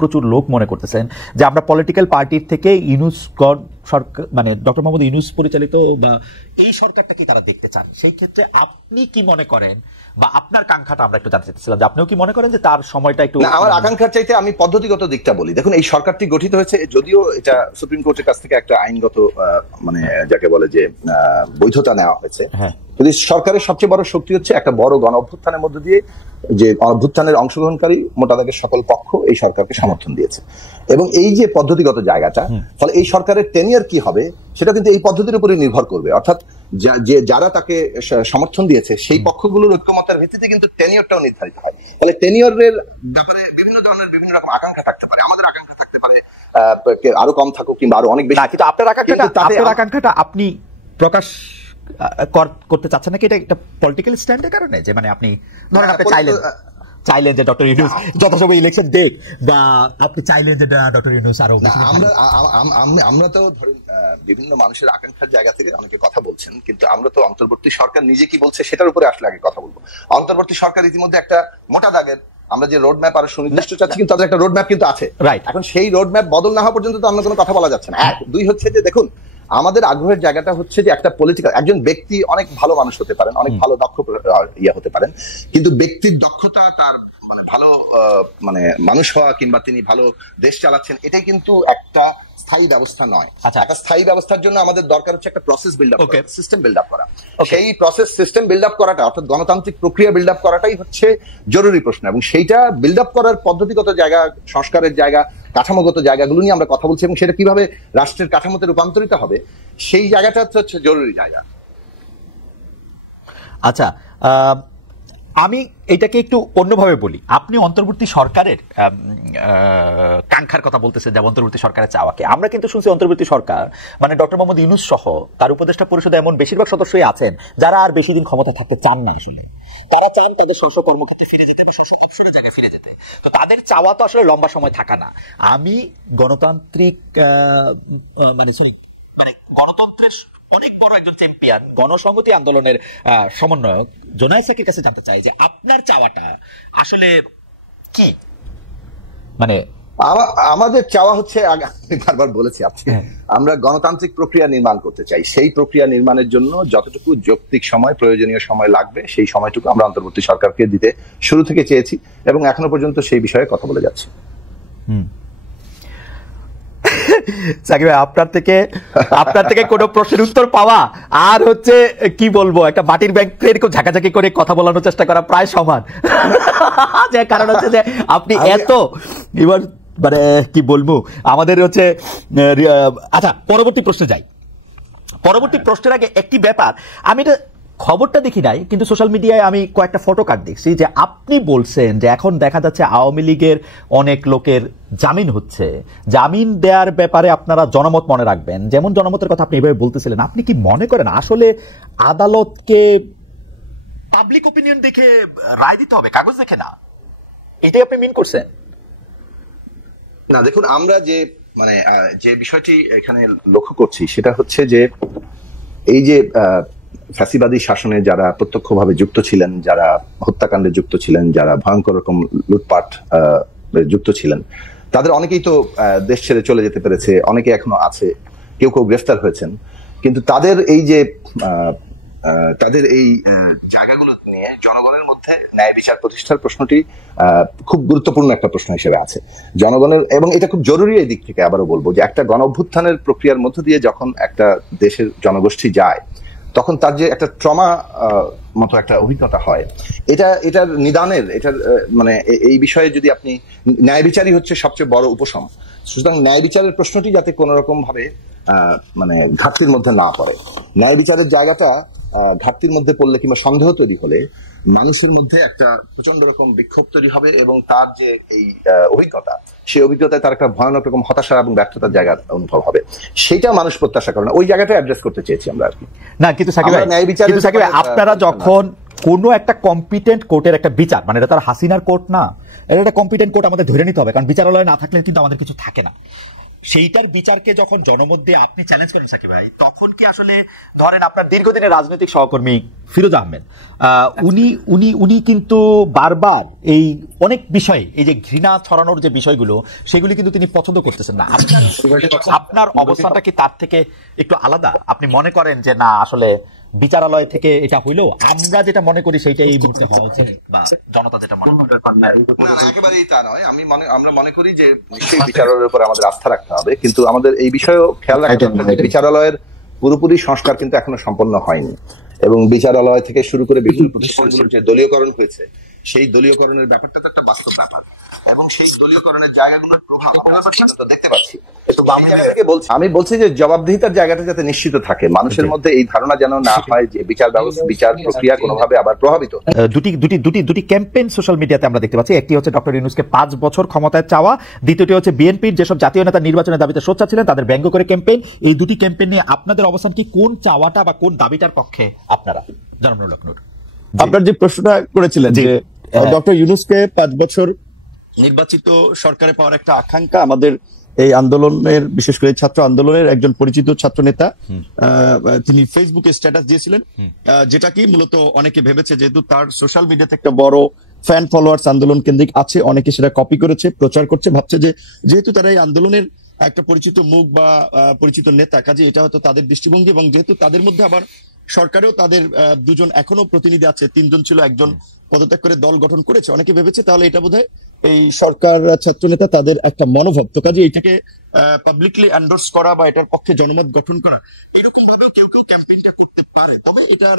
প্রচুর লোক মনে করতেছেন যে আমরা পলিটিক্যাল পার্টির থেকে ইউনূস সরকার মানে ডক্টর মোহাম্মদ ইউনূস পরিচালিত বা এই সরকারটাকে তারা দেখতে চান। সেই ক্ষেত্রে আপনি কি মনে করেন বা আপনার আকাঙ্ক্ষাটা আমরা একটু জানতে চাইছিলাম যে আপনিও কি মনে করেন যে তার সময়টা একটু? আমার আকাঙ্ক্ষার চাইতে আমি পদ্ধতিগত দিকটা বলি। দেখুন, এই সরকারটি গঠিত হয়েছে, যদিও এটা সুপ্রিম কোর্টের কাছ থেকে একটা আইনগত মানে যাকে বলে যে বৈধতা নেওয়া হয়েছে, কিন্তু সরকারের সবচেয়ে বড় শক্তি হচ্ছে একটা বড় গণ অভ্যুত্থানের মধ্যে দিয়ে যে অভ্যুত্থানের অংশগ্রহণকারী মোটা দাগের সকল পক্ষ এই সরকারকে সমর্থন দিয়েছে। এবং এই যে পদ্ধতিগত জায়গাটা, ফলে এই সরকারের টেনিয়ার কি হবে সেটা কিন্তু এই পদ্ধতির উপরে নির্ভর করবে। অর্থাৎ যে যারা তাকে সমর্থন দিয়েছে সেই পক্ষগুলোর ঐক্যমতের ভিত্তিতে কিন্তু টেনিয়রটাও নির্ধারিত হয়। তাহলে টেনিয়রের ব্যাপারে বিভিন্ন ধরনের বিভিন্ন রকম আকাঙ্ক্ষা থাকতে পারে। আমাদের আকাঙ্ক্ষা থাকতে পারে আরো কম থাকুক কিংবা আরো অনেক বেশি, কিন্তু আপনার আকাঙ্ক্ষাটা আপনি প্রকাশ করতে চাচ্ছেন নাকি এটা একটা পলিটিক্যাল স্ট্যান্ডের কারণে? যে মানে আপনি ধরেন আপনি চাইলেন যে ডক্টর ইউনূস যথাসময় ইলেকশন দেখ, বা আপনি চাইলেন যে ডক্টর ইউনূস আরো আমরা তো ধরেন বিভিন্ন মানুষের আকাঙ্ক্ষার জায়গা থেকে অনেকে কথা বলছেন, কিন্তু আমরা তো অন্তর্বর্তী সরকার নিজে কি বলছে সেটার উপরে আসলে আগে কথা বলবো। অন্তর্বর্তী সরকার ইতিমধ্যে একটা মোটা দাগের আমরা যে রোড ম্যাপ আরো সুনির্দিষ্ট চাচ্ছি, কিন্তু তাদের একটা রোড ম্যাপ কিন্তু আছে, রাইট? এখন সেই রোড ম্যাপ বদল না হওয়া পর্যন্ত তো আমরা কোনো কথা বলা যাচ্ছে না। এক, দুই হচ্ছে যে দেখুন, আমাদের আগ্রহের জায়গাটা হচ্ছে যে একটা পলিটিক্যাল, একজন ব্যক্তি অনেক ভালো মানুষ হতে পারেন, অনেক ভালো দক্ষ হতে পারেন, কিন্তু ব্যক্তির দক্ষতা, তার মানে ভালো মানে মানুষ হওয়া কিংবা তিনি ভালো দেশ চালাচ্ছেন, এটাই কিন্তু একটা স্থায়ী ব্যবস্থা নয়। একটা স্থায়ী ব্যবস্থার জন্য আমাদের দরকার হচ্ছে একটা process build up, system build up করা। সেই প্রসেস সিস্টেম বিল্ড আপ করাটা, অর্থাৎ গণতান্ত্রিক প্রক্রিয়া বিল্ড আপ করাটাই হচ্ছে জরুরি প্রশ্ন। এবং সেইটা বিল্ড আপ করার পদ্ধতিগত জায়গা, সংস্কারের জায়গা, কাঠামোগত জায়গাগুলো নিয়ে আমরা কথা বলছি, এবং সেটা কিভাবে রাষ্ট্রের কাঠামোতে রূপান্তরিত হবে সেই জায়গাটা হচ্ছে জরুরি জায়গা। আচ্ছা, আমি এটাকে একটু অন্যভাবে বলি। আপনি অন্তর্বর্তী সরকারের কাঙ্ক্ষার কথা বলতেছেন, যে অন্তর্বর্তী সরকারের চাওয়াকে আমরা কিন্তু শুনছি অন্তর্বর্তী সরকার মানে ডক্টর মোহাম্মদ ইউনূস সহ তার উপদেষ্টা পরিষদে এমন বেশিরভাগ সদস্যই আছেন যারা আর বেশি দিন ক্ষমতা থাকতে চান না। আসলে তারা চান তাদের স্ব কর্মক্ষেত্রে ফিরে যেতে, অপশনের জায়গায় ফিরে যেতে। তো তাদের চাওয়া তো আসলে লম্বা সময় থাকা না। আমি গণতান্ত্রিক মানে গণতন্ত্রের অনেক বড় একজন চ্যাম্পিয়ন, গণসংহতি আন্দোলনের সমন্বয়ক জোনায়েদ সাকির কাছে জানতে চাই যে আপনার চাওয়াটা আসলে কি? মানে আমাদের চাওয়া হচ্ছে, আমি বারবার বলেছি আপনি, আমরা গণতান্ত্রিক প্রক্রিয়া নির্মাণ করতে চাই। সেই প্রক্রিয়া নির্মাণের জন্য যতটুকু যৌক্তিক সময়, প্রয়োজনীয় সময় লাগবে, সেই সময়টুকু আমরা অন্তর্বর্তী সরকারকে দিতে শুরু থেকে চেয়েছি এবং এখনো পর্যন্ত সেই বিষয়ে কথা বলে যাচ্ছি। সাকিব ভাই, আপনার থেকে কোনো প্রশ্নের উত্তর পাওয়া আর হচ্ছে কি বলবো, একটা মাটির ব্যাংকের ঝাঁকাঝাঁকি করে কথা বলানোর চেষ্টা করা প্রায় সমান। যে কারণ হচ্ছে যে আপনি এত এবার মানে কি বলবো, আমাদের হচ্ছে আচ্ছা পরবর্তী প্রশ্নে যাই। পরবর্তী প্রশ্নের আগে একটি ব্যাপার, আমি এটা খবরটা দেখি নাই, কিন্তু সোশ্যাল মিডিয়ায় আমি কয়েকটা ফটো কার্ড দেখছি যে আপনি বলছেন যে এখন দেখা যাচ্ছে আওয়ামী লীগের অনেক লোকের জামিন হচ্ছে, জামিন দেওয়ার ব্যাপারে আপনারা জনমত মনে রাখবেন। যেমন জনমতের কথা আপনি এভাবে বলতেছিলেন, আপনি কি মনে করেন আসলে আদালতকে পাবলিক ওপিনিয়ন দেখে রায় দিতে হবে, কাগজ দেখে না? এটাই আপনি মিন করছেন? না, দেখুন, আমরা যে বিষয়টি এখানে লক্ষ্য করছি সেটা হচ্ছে যে এই যে ফ্যাসিবাদী শাসনে যারা প্রত্যক্ষভাবে যুক্ত ছিলেন, যারা হত্যাকাণ্ডে যুক্ত ছিলেন, যারা ভয়ঙ্কর রকম লুটপাট যুক্ত ছিলেন, তাদের অনেকেই তো দেশ ছেড়ে চলে যেতে পেরেছে, অনেকে এখনো আছে, কেউ কেউ গ্রেফতার হয়েছেন। কিন্তু তাদের এই যে তাদের এই জায়গাগুলো নিয়ে জনগণের মধ্যে ন্যায় বিচার প্রতিষ্ঠার প্রশ্নটি খুব গুরুত্বপূর্ণ একটা প্রশ্ন হিসেবে আছে জনগণের, এবং এটা খুব জরুরি। এই দিক থেকে আবারও বলবো যে একটা গণ অভ্যুত্থানের প্রক্রিয়ার মধ্য দিয়ে যখন একটা দেশের জনগোষ্ঠী যায়, তখন তার যে একটা ট্রমা মতো একটা অভিজ্ঞতা হয়, এটার নিদানের, এটার মানে এই বিষয়ে যদি আপনি, ন্যায় বিচারই হচ্ছে সবচেয়ে বড় উপশম। সুতরাং ন্যায় বিচারের প্রশ্নটি যাতে কোন রকম ভাবে মানে ঘাটতির মধ্যে না পড়ে, ন্যায় বিচারের জায়গাটা ঘাটতির মধ্যে পড়লে কিংবা সন্দেহ তৈরি হলে মানুষের মধ্যে একটা প্রচন্ড রকম বিক্ষোভ তৈরি হবে, এবং তার যে এই অভিজ্ঞতা, সেই অভিজ্ঞতায় তার একটা ভয়ানক রকম হতাশা এবং ব্যর্থতার জায়গা অনুভব হবে। সেটা মানুষ প্রত্যাশা করে না, ওই জায়গাটা অ্যাড্রেস করতে চেয়েছি আমরা আর কি। না, কিন্তু সাকিব ভাই, আপনারা যখন কোনো একটা কম্পিটেন্ট কোর্টের একটা বিচার, মানে এটা তার হাসিনার কোর্ট না, এটা একটা কম্পিটেন্ট কোর্ট আমাদের ধরে নিতে হবে, কারণ বিচারালয় না থাকলে কিন্তু আমাদের কিছু থাকে না। সেইটার বিচারকে যখন জনমধ্যে আপনি চ্যালেঞ্জ করেন সাকিব ভাই, তখন কি আসলে ধরেন আপনার দীর্ঘদিনের রাজনৈতিক সহকর্মী ফিরোজ আহমেদ উনি উনি উনি কিন্তু বারবার এই অনেক বিষয়ে এই যে ঘৃণা ছড়ানোর যে বিষয়গুলো সেগুলি কিন্তু তিনি পছন্দ করতেছেন না। আপনার অবস্থাটা কি তার থেকে একটু আলাদা? আপনি মনে করেন যে না আসলে বিচারালয় থেকে এটা হইলো আমরা যেটা মনে করি সেইটা এই মুহূর্তে হওয়া উচিত, বা জনতা যেটা মনে করে? না, একেবারেই তা নয়। আমরা মনে করি যে নিশ্চয়ই বিচারালয়ের উপর আমাদের আস্থা রাখতে হবে, কিন্তু আমাদের এই বিষয়েও খেয়াল রাখতে হবে যে বিচারালয়ের পুরোপুরি সংস্কার কিন্তু এখনো সম্পন্ন হয়নি, এবং বিচারালয় থেকে শুরু করে বিভিন্ন প্রতিষ্ঠানগুলোর যে দলীয়করণ হয়েছে সেই দলীয়করণের ব্যাপারটা তো একটা বাস্তব ব্যাপার, এবং সেই দলীয়করণের জায়গাগুলোর প্রভাব আমরা দেখতে পাচ্ছি। আমি বলছি যে জবাবদিহিতার জায়গাটা যাতে নিশ্চিত থাকে, মানুষের মধ্যে এই ধারণা যেন না হয় যে বিচার প্রক্রিয়া কোনোভাবে আবার প্রভাবিত। দুটি ক্যাম্পেইন সোশ্যাল মিডিয়াতে আমরা দেখতে পাচ্ছি। একটি হচ্ছে ডক্টর ইউনূসকে 5 বছর ক্ষমতায় চাওয়া, দ্বিতীয়টি হচ্ছে বিএনপির যেসব জাতীয় নেতা নির্বাচনের দাবিতে সোচ্চার ছিলেন তাদের ব্যঙ্গ করে ক্যাম্পেইন। এই দুটি ক্যাম্পেইন নিয়ে আপনাদের অবস্থান কি? কোন চাওয়াটা বা কোন দাবিটার পক্ষে আপনারা? জনাব লক্ষ্ণৌর, আপনার যে প্রশ্নটা করেছিলেন যে ডক্টর ইউনূসকে 5 বছর নির্বাচিত সরকারে পাওয়ার একটা আকাঙ্ক্ষা আমাদের এই আন্দোলনের, বিশেষ করে ছাত্র আন্দোলনের একজন পরিচিত ছাত্র নেতা তিনি ফেসবুকে স্ট্যাটাস দিয়েছিলেন, যেটা কি মূলত অনেকে ভেবেছে যেহেতু তার সোশ্যাল মিডিয়াতে একটা বড় ফ্যান ফলোয়ার্স আন্দোলন কেন্দ্রিক আছে, অনেকে সেটা কপি করেছে, প্রচার করছে, ভাবছে যে যেহেতু তারা এই আন্দোলনের একটা পরিচিত মুখ বা পরিচিত নেতা, কাজে এটা হয়তো তাদের দৃষ্টিভঙ্গি, এবং যেহেতু তাদের মধ্যে আবার সরকারেও তাদের 2 জন এখনো প্রতিনিধি আছে, 3 জন ছিল, 1 জন পদত্যাগ করে দল গঠন করেছে, অনেকে ভেবেছে তাহলে এটা বোধহয় এই সরকার ছাত্র নেতা তাদের একটা মনোভাব, তো কাজে এটাকে পাবলিকলি এন্ডোর্স করা বা এটার পক্ষে জনমত গঠন করা এরকম ভাবেও কেউ কেউ ক্যাম্পেইনটা করতে পারে। তবে এটার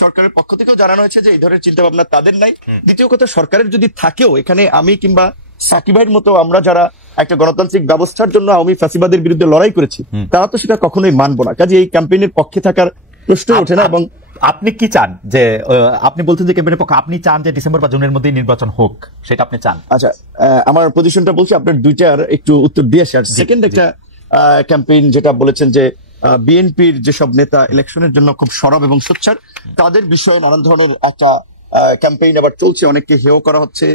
সরকারের পক্ষ থেকেও জানানো হয়েছে যে এই ধরনের চিন্তা ভাবনা তাদের নাই। দ্বিতীয় কথা, সরকারের যদি থাকেও এখানে আমি কিংবা সাকিবের মতো আমরা যারা একটা গণতান্ত্রিক ব্যবস্থার জন্য আওয়ামী ফ্যাসিবাদের বিরুদ্ধে লড়াই করেছি, তারা তো সেটা কখনোই মানবো না, কাজে এই ক্যাম্পেইনের পক্ষে থাকার প্রশ্ন ওঠে না। এবং আপনি কি চান যে আপনি বলছেন যে ক্যাম্পেইনের পক্ষে আপনি চান যে ডিসেম্বর বা জুনের মধ্যে নির্বাচন হোক, সেটা আপনি চান? আচ্ছা, আমার পজিশনটা বলছি, আপনার দুইটার একটু উত্তর দিয়ে আসি। আর সেকেন্ড একটা ক্যাম্পেইন যেটা বলেছেন যে বিএনপির যেসব নেতা ইলেকশনের জন্য খুব সরব এবং সোচ্চার, তাদের বিষয়ে নানান ধরনের একটা ক্যাম্পেইন আবার চলছে, অনেককে হেয় করা হচ্ছে,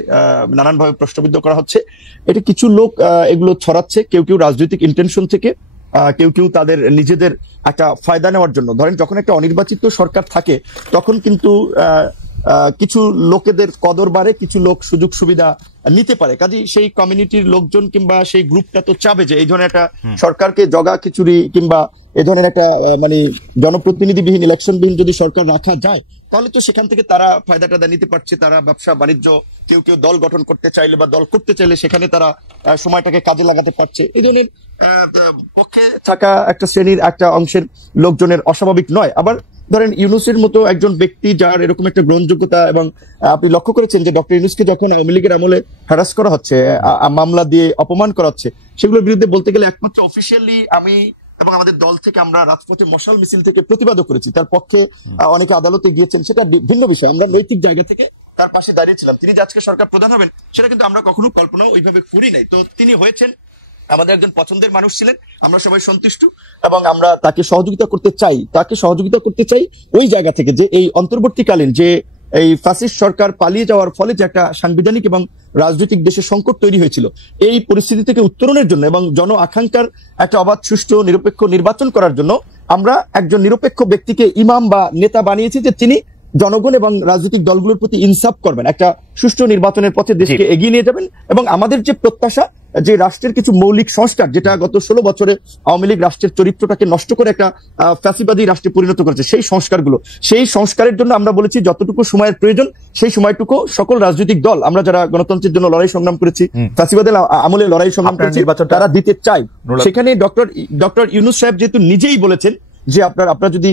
নানানভাবে প্রশ্নবিদ্ধ করা হচ্ছে। এটা কিছু লোক এগুলো ছড়াচ্ছে, কেউ কেউ রাজনৈতিক ইন্টেনশন থেকে, কেউ কেউ তাদের নিজেদের একটা ফায়দা নেওয়ার জন্য। ধরেন যখন একটা অনির্বাচিত সরকার থাকে তখন কিন্তু কিছু লোকেদের কদর বাড়ে, কিছু লোক সুযোগ সুবিধা নিতে পারে, কাজে সেই কমিউনিটির লোকজন কিংবা সেই গ্রুপটা তো চাবে যে এই ধরনের একটা সরকারকে জগা খিচুড়ি কিংবা এই ধরনের একটা মানে জনপ্রতিনিধিবিহীন ইলেকশনবিহীন যদি সরকার রাখা যায় তাহলে তো সেখান থেকে তারা ফায়দা টায়দা নিতে পারছে, তারা ব্যবসা বাণিজ্য, কেউ কেউ দল গঠন করতে চাইলে বা দল করতে চাইলে সেখানে তারা সময়টাকে কাজে লাগাতে পারছে। এই ধরনের পক্ষে থাকা একটা শ্রেণীর একটা অংশের লোকজনের অস্বাভাবিক নয়। আবার ধরেন ইউনূসের মতো একজন ব্যক্তি যার এরকম একটা গ্রহণযোগ্যতা, এবং আপনি লক্ষ্য করেছেন যে ডক্টর ইউনূসকে যখন আওয়ামী লীগের আমলে হ্যারাস করা হচ্ছে, মামলা দিয়ে অপমান করা হচ্ছে, সেগুলোর বিরুদ্ধে বলতে গেলে একমাত্র অফিসিয়ালি আমি এবং আমাদের দল থেকে আমরা রাজপথে মশাল মিছিল থেকে প্রতিবাদও করেছি, তার পক্ষে অনেকে আদালতে গিয়েছেন, সেটা ভিন্ন বিষয়। আমরা নৈতিক জায়গা থেকে তার পাশে দাঁড়িয়েছিলাম। তিনি যে আজকে সরকার প্রধান হবেন সেটা কিন্তু আমরা কখনো কল্পনাও ওইভাবে করি নাই। তো তিনি হয়েছেন, আমাদের একজন পছন্দের মানুষ ছিলেন, আমরা সবাই সন্তুষ্ট, এবং আমরা তাকে সহযোগিতা করতে চাই ওই জায়গা থেকে যে এই অন্তর্বর্তীকালীন যে এই ফ্যাসিস্ট সরকার পালিয়ে যাওয়ার ফলে যে একটা সাংবিধানিক এবং রাজনৈতিক দেশে সংকট তৈরি হয়েছিল, এই পরিস্থিতি থেকে উত্তরণের জন্য এবং জন আকাঙ্ক্ষার একটা অবাধ সুষ্ঠু নিরপেক্ষ নির্বাচন করার জন্য আমরা একজন নিরপেক্ষ ব্যক্তিকে ইমাম বা নেতা বানিয়েছি, যে তিনি জনগণ এবং রাজনৈতিক দলগুলোর প্রতি ইনসাফ করবেন, একটা সুষ্ঠু নির্বাচনের পথে দেশকে এগিয়ে নিয়ে যাবেন। এবং আমাদের যে প্রত্যাশা যে রাষ্ট্রের কিছু মৌলিক সংস্কার, যেটা গত 16 বছরে আওয়ামী লীগ রাষ্ট্রের চরিত্রটাকে নষ্ট করে একটা ফ্যাসিবাদী রাষ্ট্রে পরিণত করেছে, সেই সংস্কারের জন্য আমরা বলেছি যতটুকু সময়ের প্রয়োজন সেই সময়টুকু সকল রাজনৈতিক দল, আমরা যারা গণতন্ত্রের জন্য লড়াই সংগ্রাম করেছি, ফ্যাসিবাদের আমলে লড়াই সংগ্রাম করেছি, তারা দিতে চাই। সেখানে ডক্টর ইউনূস সাহেব যেহেতু নিজেই বলেছেন যে আপনারা যদি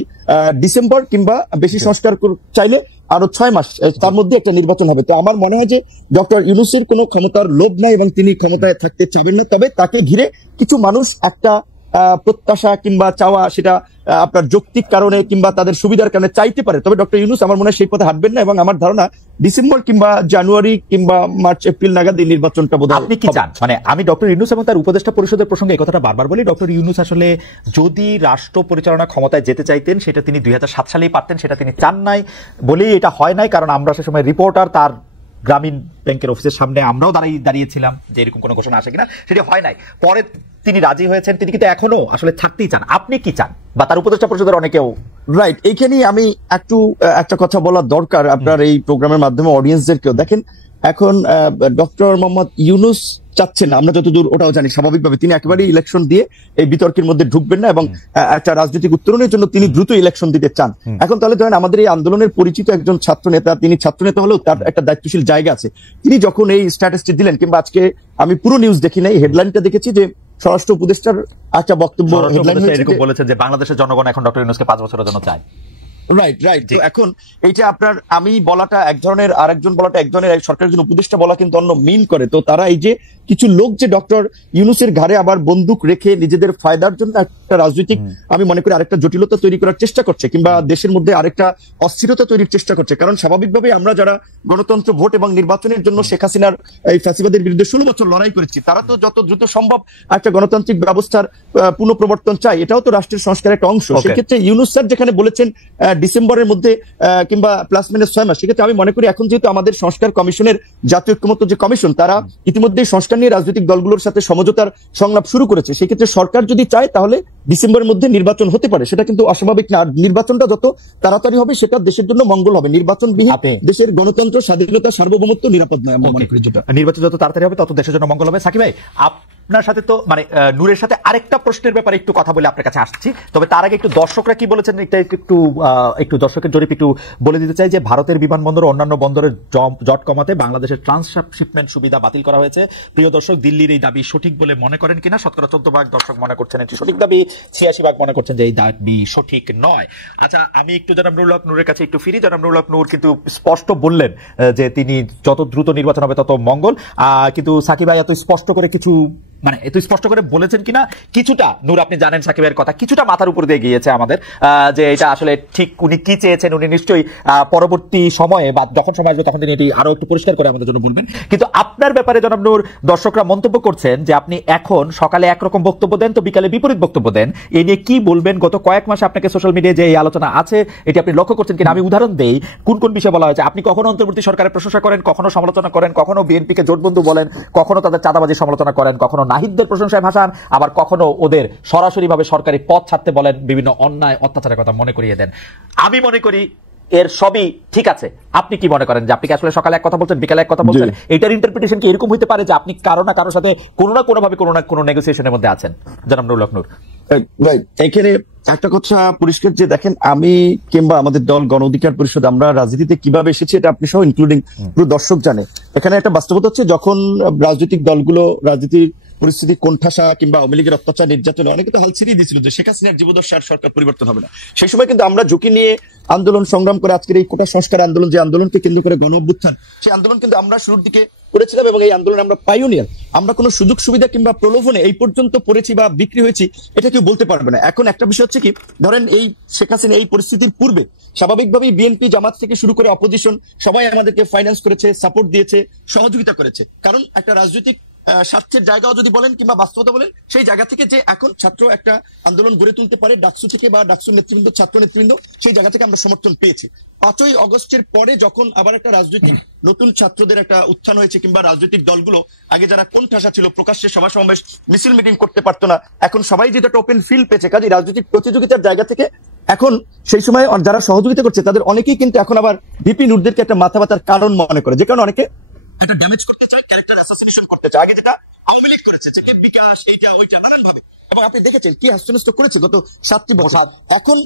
ডিসেম্বর কিংবা বেশি সংস্কার চাইলে আরো 6 মাস তার মধ্যে একটা নির্বাচন হবে। তো আমার মনে হয় যে ডক্টর ইউনূসের কোনো ক্ষমতার লোভ নাই এবং তিনি ক্ষমতায় থাকতে চাইবেন না, তবে তাকে ঘিরে কিছু মানুষ একটা প্রত্যাশা কিংবা চাওয়া, সেটা আপনার যৌক্তিক কারণে কিংবা তাদের সুবিধার কারণে চাইতে পারে। তবে ডক্টর ইউনূস আমার মনে হয় সেই পথে হাঁটবেন না, এবং আমার ধারণা ডিসেম্বর কিংবা জানুয়ারি কিংবা মার্চ এপ্রিল নাগাদ এই নির্বাচনটা বোধহয়। আপনি কি চান? মানে আমি ডক্টর ইউনূস এবং তার উপদেষ্টা পরিষদের প্রসঙ্গে এই কথাটা বারবার বলি, ডক্টর ইউনূস আসলে যদি রাষ্ট্র পরিচালনা ক্ষমতায় যেতে চাইতেন সেটা তিনি 2007 সালেই পারতেন, সেটা তিনি চান নাই বলেই এটা হয় নাই। কারণ আমরা সে সময় রিপোর্টার তার গ্রামীণ ব্যাংকের অফিসের সামনে আমরাও দাঁড়িয়েছিলাম যে এরকম কোনো ঘোষণা আসে কিনা, সেটা হয় নাই। পরে তিনি রাজি হয়েছেন, তিনি কিন্তু এখনো আসলে থাকতেই চান। আপনি কি চান, বা তার উপদেষ্টা পরিষদের অনেকেও? রাইট, এইখানেই আমি একটা কথা বলা দরকার আপনার এই প্রোগ্রামের মাধ্যমে অডিয়েন্সদেরকেও। দেখেন, এখন ডক্টর মোহাম্মদ ইউনূস চাচ্ছেন না, আমরা যতদূর ওটাও জানি, স্বাভাবিকভাবে তিনি একেবারেই ইলেকশন দিয়ে এই বিতর্কের মধ্যে ঢুকবেন না, এবং একটা রাজনৈতিক উত্তরণের জন্য তিনি দ্রুত ইলেকশন দিতে চান। এখন তাহলে ধরেন আমাদের এই আন্দোলনের পরিচিত একজন ছাত্র নেতা, তিনি ছাত্র নেতা হলেও তার একটা দায়িত্বশীল জায়গা আছে, তিনি যখন এই স্ট্যাটাসটি দিলেন, কিংবা আজকে আমি পুরো নিউজ দেখি নাই, হেডলাইনটা দেখেছি যে স্বরাষ্ট্র উপদেষ্টার একটা বক্তব্য এরকম বলেছেন যে বাংলাদেশের জনগণ এখন ডক্টর ইউনূসকে 5 বছরের জন্য চায়। রাইট। তো এখন এইটা আপনার আমি বলাটা এক ধরনের, আরেকজন বলাটা এক ধরনের, সরকারের জন্য উপদেষ্টা বলা কিন্তু অন্য মিন করে। তো তারা এই যে কিছু লোক যে ডক্টর ইউনূসের ঘাড়ে আবার বন্দুক রেখে নিজেদের ফায়দার জন্য একটা রাজনৈতিক, আমি মনে করি আরেকটা জটিলতা তৈরি করার চেষ্টা করছে, কিংবা দেশের মধ্যে আরেকটা অস্থিরতা তৈরির চেষ্টা করছে। কারণ স্বাভাবিকভাবে আমরা যারা গণতন্ত্র, ভোট এবং নির্বাচনের জন্য শেখ হাসিনার এই ফ্যাসিবাদের বিরুদ্ধে 16 বছর লড়াই করেছি, তারা তো যত দ্রুত সম্ভব একটা গণতান্ত্রিক ব্যবস্থার পুনঃপ্রবর্তন চাই, এটাও তো রাষ্ট্রের সংস্কারের একটা অংশ। সেক্ষেত্রে ইউনূস স্যার যেখানে বলেছেন ডিসেম্বরের মধ্যে কিংবা প্লাস মাইনাস 6 মাস, সেক্ষেত্রে আমি মনে করি এখন যেহেতু আমাদের সংস্কার কমিশনের, জাতীয় ঐক্যমত্য যে কমিশন, তারা ইতিমধ্যে সংস্কার নিয়ে রাজনৈতিক দলগুলোর সাথে সমঝোতার সংলাপ শুরু করেছে, সেক্ষেত্রে সরকার যদি চায় তাহলে ডিসেম্বরের মধ্যে নির্বাচন হতে পারে, সেটা কিন্তু অস্বাভাবিক না। নির্বাচনটা যত তাড়াতাড়ি হবে সেটা দেশের জন্য মঙ্গল হবে। নির্বাচনবিহীন দেশের গণতন্ত্র, স্বাধীনতা, সার্বভৌমত্ব নিরাপদ নয়, আমি মনে করি। যেটা নির্বাচন যত তাড়াতাড়ি হবে তত দেশের জন্য মঙ্গল হবে। সাকিব ভাই, আপনার সাথে তো মানে নূরের সাথে আরেকটা প্রশ্নের ব্যাপারে একটু কথা বলে আপনার কাছে আসছি, তবে তার আগে একটু দর্শকরা কি বলেছেন একটু দর্শকের জরিপ একটু বলে দিতে চাই যে ভারতের বিমানবন্দর অন্যান্য বন্দরের জট কমাতে বাংলাদেশের ট্রান্সশিপমেন্ট সুবিধা বাতিল করা হয়েছে। প্রিয় দর্শক, দিল্লির এই দাবি সঠিক বলে মনে করেন কিনা? 14% দর্শক মনে করছেন এটি সঠিক দাবি, 86% মনে করছেন যে এই দাবি সঠিক নয়। আচ্ছা, আমি একটু জনাব নুরুল হক নূরের কাছে একটু ফিরি। জনাব নুরুল হক নূর কিন্তু স্পষ্ট বললেন যে তিনি যত দ্রুত নির্বাচন হবে তত মঙ্গল, কিন্তু সাকিব ভাই এত স্পষ্ট করে কিছু মানে এত স্পষ্ট করে বলেছেন কিনা কিছুটা, নূর আপনি জানেন সাকিবের কথা কিছুটা মাথার উপর দিয়ে গিয়েছে আমাদের, যে এটা আসলে ঠিক উনি কি চেয়েছেন উনি নিশ্চয়ই পরবর্তী সময়ে বা যখন সময় আসবে তখন তিনি এটি আরো একটু পরিষ্কার করে আমাদের জন্য বলবেন। কিন্তু আপনার ব্যাপারে জনাব নূর দর্শকরা মন্তব্য করছেন যে আপনি এখন সকালে একরকম বক্তব্য দেন তো বিকালে বিপরীত বক্তব্য দেন, এ নিয়ে কি বলবেন? গত কয়েক মাসে আপনাকে সোশ্যাল মিডিয়ায় যে এই আলোচনা আছে এটি আপনি লক্ষ্য করছেন কিনা? আমি উদাহরণ দেই কোন কোন বিষয়ে বলা হয়েছে। আপনি কখনো অন্তর্বর্তী সরকারের প্রশংসা করেন, কখনো সমালোচনা করেন, কখনো বিএনপিকে জোটবন্ধু বলেন, কখনো তাদের চাঁদাবাজি সমালোচনা করেন, কখনো নাহিদদের প্রশংসায় ভাষান, আবার কখনো ওদের সরাসরি ভাবে সরকারি পদ ছাড়তে বলেন, বিভিন্ন অন্যায় অত্যাচারের কথা মনে করিয়ে দেন। আমি মনে করি এর সবই ঠিক আছে। আপনি কি মনে করেন যে আপনি কি আসলে সকালে এক কথা বলছেন বিকালে এক কথা বলছেন? এটার ইন্টারপ্রিটেশন কি এরকম হতে পারে যে আপনি কারো না কারোর সাথে কোনো না কোনো ভাবে কোনো নেগোসিয়েশনের মধ্যে আছেন? জনাব নুরুল হক নূর, এখানে একটা কথা পরিষ্কার যে দেখেন, আমি কিংবা আমাদের দল গণ অধিকার পরিষদ আমরা রাজনীতিতে কিভাবে এসেছি এটা আপনি সহ ইনক্লুডিং পুরো দর্শক জানে। এখানে একটা বাস্তবতা হচ্ছে যখন রাজনৈতিক দলগুলো রাজনীতির পরিস্থিতি কোণঠাসা কিংবা আওয়ামী লীগের অত্যাচার নির্যাতন অনেকে তো হাল ছেড়েই দিয়েছিল যে শেখ হাসিনার জীবদ্দশার সরকার পরিবর্তন হবে না। সেই সময় কিন্তু আমরা ঝুঁকি নিয়ে আন্দোলন সংগ্রাম করে আজকের এই কোটা সংস্কার আন্দোলন, যে আন্দোলনকে কেন্দ্র করে গণ অভ্যুত্থান, সেই আন্দোলন কিন্তু আমরা শুরুর দিকে করেছিলাম এবং এই আন্দোলনে আমরা পাইওনিয়ার। আমরা কোনো সুযোগ সুবিধা কিংবা প্রলোভনে এই পর্যন্ত পড়েছি বা বিক্রি হয়েছি এটা কেউ বলতে পারবে না। এখন একটা বিষয় হচ্ছে কি, ধরেন এই শেখ হাসিনা এই পরিস্থিতির পূর্বে স্বাভাবিকভাবেই বিএনপি জামাত থেকে শুরু করে অপোজিশন সবাই আমাদেরকে ফাইন্যান্স করেছে, সাপোর্ট দিয়েছে, সহযোগিতা করেছে। কারণ একটা রাজনৈতিক স্বার্থের জায়গাও যদি বলেন কিংবা বাস্তবতা বলেন, সেই জায়গা থেকে যে এখন ছাত্র একটা আন্দোলন গড়ে তুলতে পারে ডাকসু থেকে বা ডাকসুর নেতৃবৃন্দ, ছাত্র নেতৃবৃন্দ, সেই জায়গা থেকে আমরা সমর্থন পেয়েছি। 5ই অগস্টের পরে যখন আবার একটা রাজনৈতিক নতুন ছাত্রদের একটা উত্থান হয়েছে কিংবা রাজনৈতিক দলগুলো আগে যারা কোণঠাসা ছিল, প্রকাশ্যে সভা সমাবেশ মিছিল মিটিং করতে পারতো না, এখন সবাই যেটা একটা ওপেন ফিল্ড পেয়েছে, কাজে রাজনৈতিক প্রতিযোগিতার জায়গা থেকে এখন সেই সময় যারা সহযোগিতা করছে তাদের অনেকেই কিন্তু এখন আবার ভিপি নূরদেরকে একটা মাথা ব্যথার কারণ মনে করে, যে কারণে অনেকে একটা ড্যামেজ করতে চায়, ক্যারেক্টার অ্যাসাসিনেশন করতে চায়। আগে যেটা আওয়ামী লীগ করেছে, যে বিকাশ এইটা ওইটা নানান ভাবে, এবং আপনি দেখেছেন কি হাস্যনষ্ট করেছে গত 7 বছর। এখন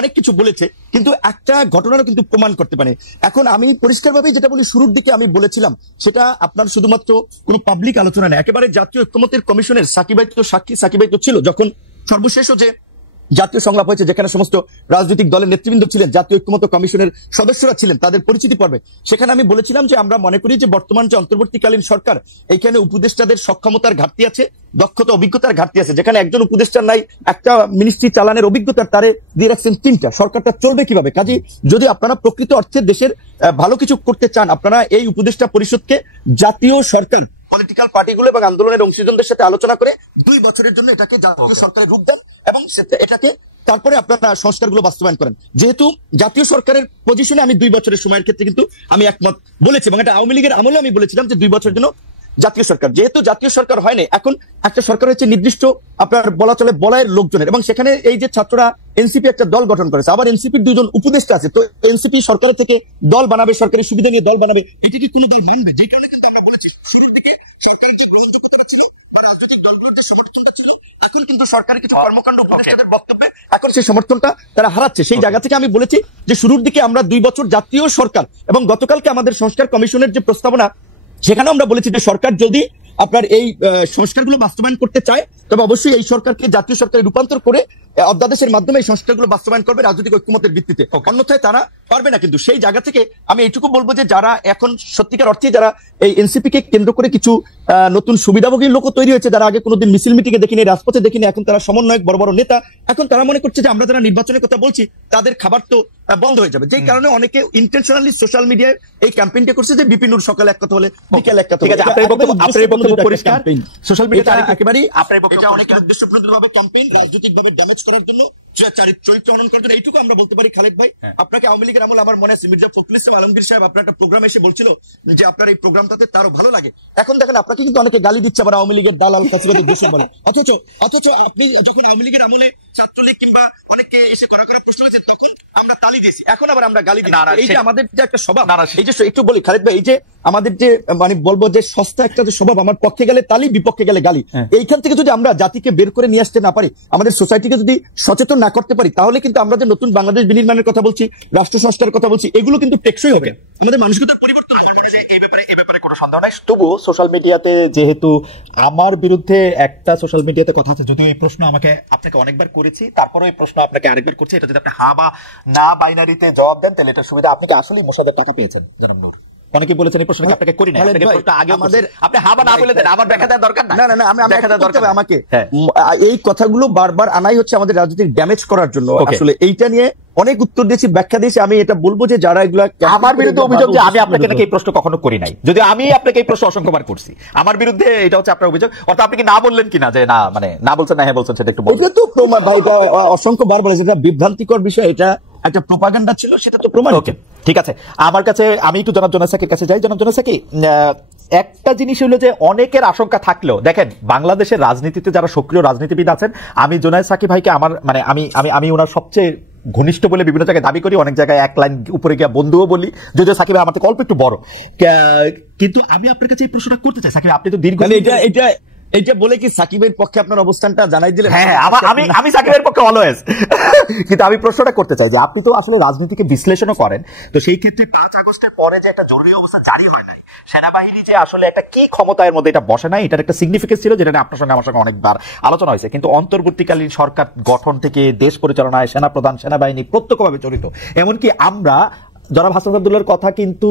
অনেক কিছু বলেছে, কিন্তু একটা ঘটনারও কিন্তু প্রমাণ করতে পারে। এখন আমি পরিষ্কারভাবে যেটা বলি, শুরুর দিকে আমি বলেছিলাম সেটা আপনার শুধুমাত্র কোনো পাবলিক আলোচনা নেই, একেবারে জাতীয় ঐক্যমত্যের কমিশনের সাকিব ভাই তো সাক্ষী, সাকিব ভাই তো ছিল যখন সর্বশেষও যে জাতীয় সংলাপ হয়েছে, যেখানে সমস্ত রাজনৈতিক দলের নেতৃবৃন্দ ছিলেন, জাতীয় ঐক্যমত্য কমিশনের সদস্যরা ছিলেন, তাদের পরিচিতি পর্বে সেখানে আমি বলেছিলাম যে আমরা মনে করি যে বর্তমান যে অন্তর্বর্তীকালীন সরকার, এইখানে উপদেষ্টাদের সক্ষমতার ঘাটতি আছে, দক্ষতা অভিজ্ঞতার ঘাটতি আছে। যেখানে একজন উপদেষ্টার নাই একটা মিনিস্ট্রি চালানোর অভিজ্ঞতার, তারে দিয়ে রাখছেন 3টা, সরকারটা চলবে কিভাবে? কাজে যদি আপনারা প্রকৃত অর্থে দেশের ভালো কিছু করতে চান, আপনারা এই উপদেষ্টা পরিষদকে জাতীয় সরকার, পলিটিক্যাল পার্টিগুলো এবং আন্দোলনের অংশীজনদের সাথে আলোচনা করে 2 বছরের জন্য এটাকে জাতীয় সরকারের রূপ দেন এবং এটাকে তারপরে আপনারা সংস্কারগুলো বাস্তবায়ন করেন। যেহেতু জাতীয় সরকারের পজিশনে আমি 2 বছরের সময়ের ক্ষেত্রে কিন্তু আমি একমত বলেছি, এবং এটা আওয়ামী লীগের আমলে আমি বলেছিলাম যে 2 বছরের জন্য জাতীয় সরকার, যেহেতু জাতীয় সরকার হয় না, এখন একটা সরকার হচ্ছে নির্দিষ্ট আপনার বলা চলে বলয়ের লোকজনের, এবং সেখানে এই যে ছাত্ররা এনসিপি একটা দল গঠন করেছে, আবার এনসিপির দুজন উপদেষ্টা আছে, তো এনসিপি সরকারের থেকে দল বানাবে, সরকারি সুবিধা নিয়ে দল বানাবে, এটা কি কোনো দল মানবে? যে কারণে কিন্তু আমরা বলেছি সরকারের যে গ্রহণযোগ্যতা ছিল বা রাজনৈতিক দলগুলোর সমর্থনটা ছিল, এখন কিন্তু সরকারের কিছু কর্মকাণ্ড উপদেষ্টাদের বক্তব্যে এখন সেই সমর্থনটা তারা হারাচ্ছে। সেই জায়গা থেকে আমি বলেছি যে শুরুর দিকে আমরা 2 বছর জাতীয় সরকার, এবং গতকালকে আমাদের সংস্কার কমিশনের যে প্রস্তাবনা, সেখানে আমরা বলেছি যে সরকার যদি আপনার এই সংস্কারগুলো বাস্তবায়ন করতে চায়, তবে অবশ্যই এই সরকারকে জাতীয় সরকারে রূপান্তর করে অধ্যাদেশের মাধ্যমে এই সংস্কারগুলো বাস্তবায়ন করবে রাজনৈতিক ঐক্যমতের ভিত্তিতে, অন্যথায় তারা পারবে না। কিন্তু সেই জায়গা থেকে আমি এইটুকু বলবো যে যারা এখন সত্যিকার অর্থে যারা এই এনসিপি কে কেন্দ্র করে কিছু নতুন সুবিধাভোগী লোক তৈরি হয়েছে, যারা আগে কোনোদিন মিছিল মিটিং এ দেখিনি, রাজপথে দেখিনি, এখন তারা সমন্বয়ক, বড় বড় নেতা, এখন তারা মনে করছে যে আমরা যারা নির্বাচনের কথা বলছি তাদের খাবার তো বন্ধ হয়ে যাবে। যে কারণে অনেকে ইন্টেনশনালি সোশ্যাল মিডিয়ায় এই ক্যাম্পেইনটা করছে যে বিপিনুর সকালে এক কথা হলে বিকেলে এক কথা। ঠিক আছে, আপনার বক্তব্য পরিষ্কার। সোশ্যাল মিডিয়াতে একেবারেই এটা অনেক উদ্দেশ্যপ্রণোদিতভাবে ক্যাম্পেইন, রাজনৈতিকভাবে ড্যামেজ করার জন্য, চরিত্র হনন করার জন্য। এইটুকু আমরা বলতে পারি। খালেদ ভাই, আপনাকে আওয়ামী লীগের আমল আমার মনে আছে, মির্জা ফখরুল ইসলাম আলমগীর সাহেব আপনার একটা প্রোগ্রামে এসে বলছিল যে আপনার এই প্রোগ্রামটাতে তারও ভালো লাগে। এখন দেখেন আপনাকে কিন্তু অনেকে গালি দিচ্ছে, আবার আওয়ামী লীগের দালাল ফ্যাসিবাদের দোষর বলে। অথচ আপনি যখন আওয়ামী লীগের আমলে ছাত্রলীগ কিংবা অনেকে এসে কড়াকড়ি প্রশ্ন করেছে, তখন আমরা গালি দিয়েছি, এখন আবার আমরা গালি দিই। এই যে আমাদের যে একটা স্বভাব, এই যে একটু বলি খালেদ ভাই, এই যে আমাদের যে মানে বলবো যে সস্তা একটা যে স্বভাব, আমার পক্ষে গেলে তালি, বিপক্ষে গেলে গালি, এইখান থেকে যদি আমরা জাতিকে বের করে নিয়ে আসতে না পারি, আমাদের সোসাইটিকে যদি সচেতন না করতে পারি, তাহলে কিন্তু আমরা যে নতুন বাংলাদেশ বিনির্মাণের কথা বলছি, রাষ্ট্র সংস্কারের কথা বলছি, এগুলো কিন্তু টেকসই হবে। আমাদের মানসিকতা পরিবর্তন আসবে। তবুও সোশ্যাল মিডিয়াতে যেহেতু আমার বিরুদ্ধে একটা সোশ্যাল মিডিয়াতে কথা আছে, যদিও এই প্রশ্ন আপনাকে অনেকবার করেছি, তারপরে এই প্রশ্ন আপনাকে আরেকবার করছি, এটা যদি আপনি হা বা না বাইনারিতে জবাব দেন তাহলে এটা সুবিধা। আপনি কি আসলে মোসাদ্দেক টাকা পেয়েছেন জনাব নূর? অনেকে বলেছেন এই প্রশ্নটা আপনাকে করি না, আপনাকে প্রশ্ন আগে আমাদের আপনি হা বা না বলে দেন, আমার ব্যাখ্যা দেওয়ার দরকার না। না আমি দেখা দেওয়ার দরকার আমাকে। এই কথাগুলো বারবার আনাই হচ্ছে আমাদের রাজনৈতিক ড্যামেজ করার জন্য। আসলে এইটা নিয়ে অনেক উত্তর দিয়েছি, ব্যাখ্যা দিয়েছি। আমি এটা বলবো যে যারা এগুলা আমার বিরুদ্ধে অভিযোগ যে আমি আপনাকে নাকি এই প্রশ্ন কখনো করি নাই, যদি আমি আপনাকে এই প্রশ্ন অসংখ্যবার করছি, আমার বিরুদ্ধে এটা হচ্ছে আপনার অভিযোগ। অর্থাৎ আপনি কি না বললেন কিনা যে না, মানে না বলছেন না হ্যাঁ বলছেন, সেটা একটু বলবেন। এটা তো প্রমাণ ভাই, এটা অসংখ্যবার বলেছে, এটা বিভ্রান্তিকর বিষয়, এটা একটা প্রোপাগান্ডা ছিল, সেটা তো প্রমাণ। ওকে, ঠিক আছে। আমার কাছে আমি একটু জনাব জোনাসাকির কাছে যাই। জনাব জোনাসাকি, একটা জিনিস হলো যে অনেকের আশঙ্কা থাকলেও দেখেন বাংলাদেশের রাজনীতিতে যারা সক্রিয় রাজনীতিবিদ আছেন, আমি জোনায়েদ সাকি ভাইকে আমার মানে আমি ওনার সবচেয়ে ঘনিষ্ঠ বলে বিভিন্ন জায়গায় দাবি করি, অনেক জায়গায় এক লাইন উপরে গিয়ে বন্ধুও বলি, যদিও সাকিব ভাই আমার থেকে অল্প একটু বড়। কিন্তু আমি আপনার কাছে এই প্রশ্নটা করতে চাই সাকিব, আপনি তো দীর্ঘ এটা বলে কি সাকিবের পক্ষে আপনার অবস্থানটা জানাই দিলেন? হ্যাঁ, আমি সাকিবের পক্ষে অলওয়েজ। কিন্তু আমি প্রশ্নটা করতে চাই যে আপনি তো আসলে রাজনীতিকে বিশ্লেষণও করেন, তো সেই ক্ষেত্রে 5 আগস্টের পরে যে একটা জরুরি অবস্থা জারি হয় নাই, সেনাবাহিনী যে আসলে একটা কি ক্ষমতার মধ্যে এটা বসে নাই, এটার একটা সিগনিফিকেন্স ছিল, যেটা আপনার সঙ্গে আমার সঙ্গে অনেকবার আলোচনা হয়েছে। কিন্তু অন্তর্বর্তীকালীন সরকার গঠন থেকে দেশ পরিচালনায় সেনাপ্রধান, সেনাবাহিনী প্রত্যক্ষভাবে জড়িত। এমনকি আমরা জনাব হাসান আব্দুল্লাহর কথা কিন্তু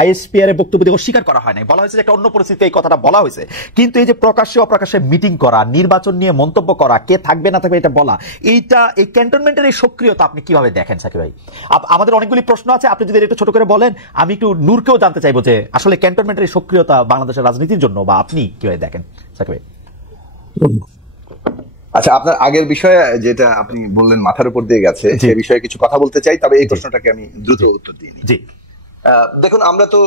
আইএসপিআর এর বক্তব্য দিয়ে অস্বীকার করা হয় নাই, বলা হয়েছে যে একটা অন্য পরিস্থিতিতে এই কথাটা বলা হয়েছে। কিন্তু এই যে প্রকাশ্যে অপ্রকাশ্যে মিটিং করা, নির্বাচন নিয়ে মন্তব্য করা, কে থাকবে না থাকবে এটা বলা, এই ক্যান্টনমেন্টের এই সক্রিয়তা আপনি কিভাবে দেখেন সাকিব ভাই? আমাদের অনেকগুলি প্রশ্ন আছে, আপনি যদি একটু ছোট করে বলেন। আমি একটু নূরকেও জানতে চাইবো যে আসলে ক্যান্টনমেন্টের এই সক্রিয়তা বাংলাদেশের রাজনীতির জন্য বা আপনি কিভাবে দেখেন সাকিব ভাই? আচ্ছা, আপনার আগের বিষয়ে যেটা আপনি বললেন মাথার উপর দিয়ে গেছে, সেই বিষয়ে কিছু কথা বলতে চাই, তবে এই প্রশ্নটাকে আমি দ্রুত উত্তর দিই। দেখুন, আমরা তো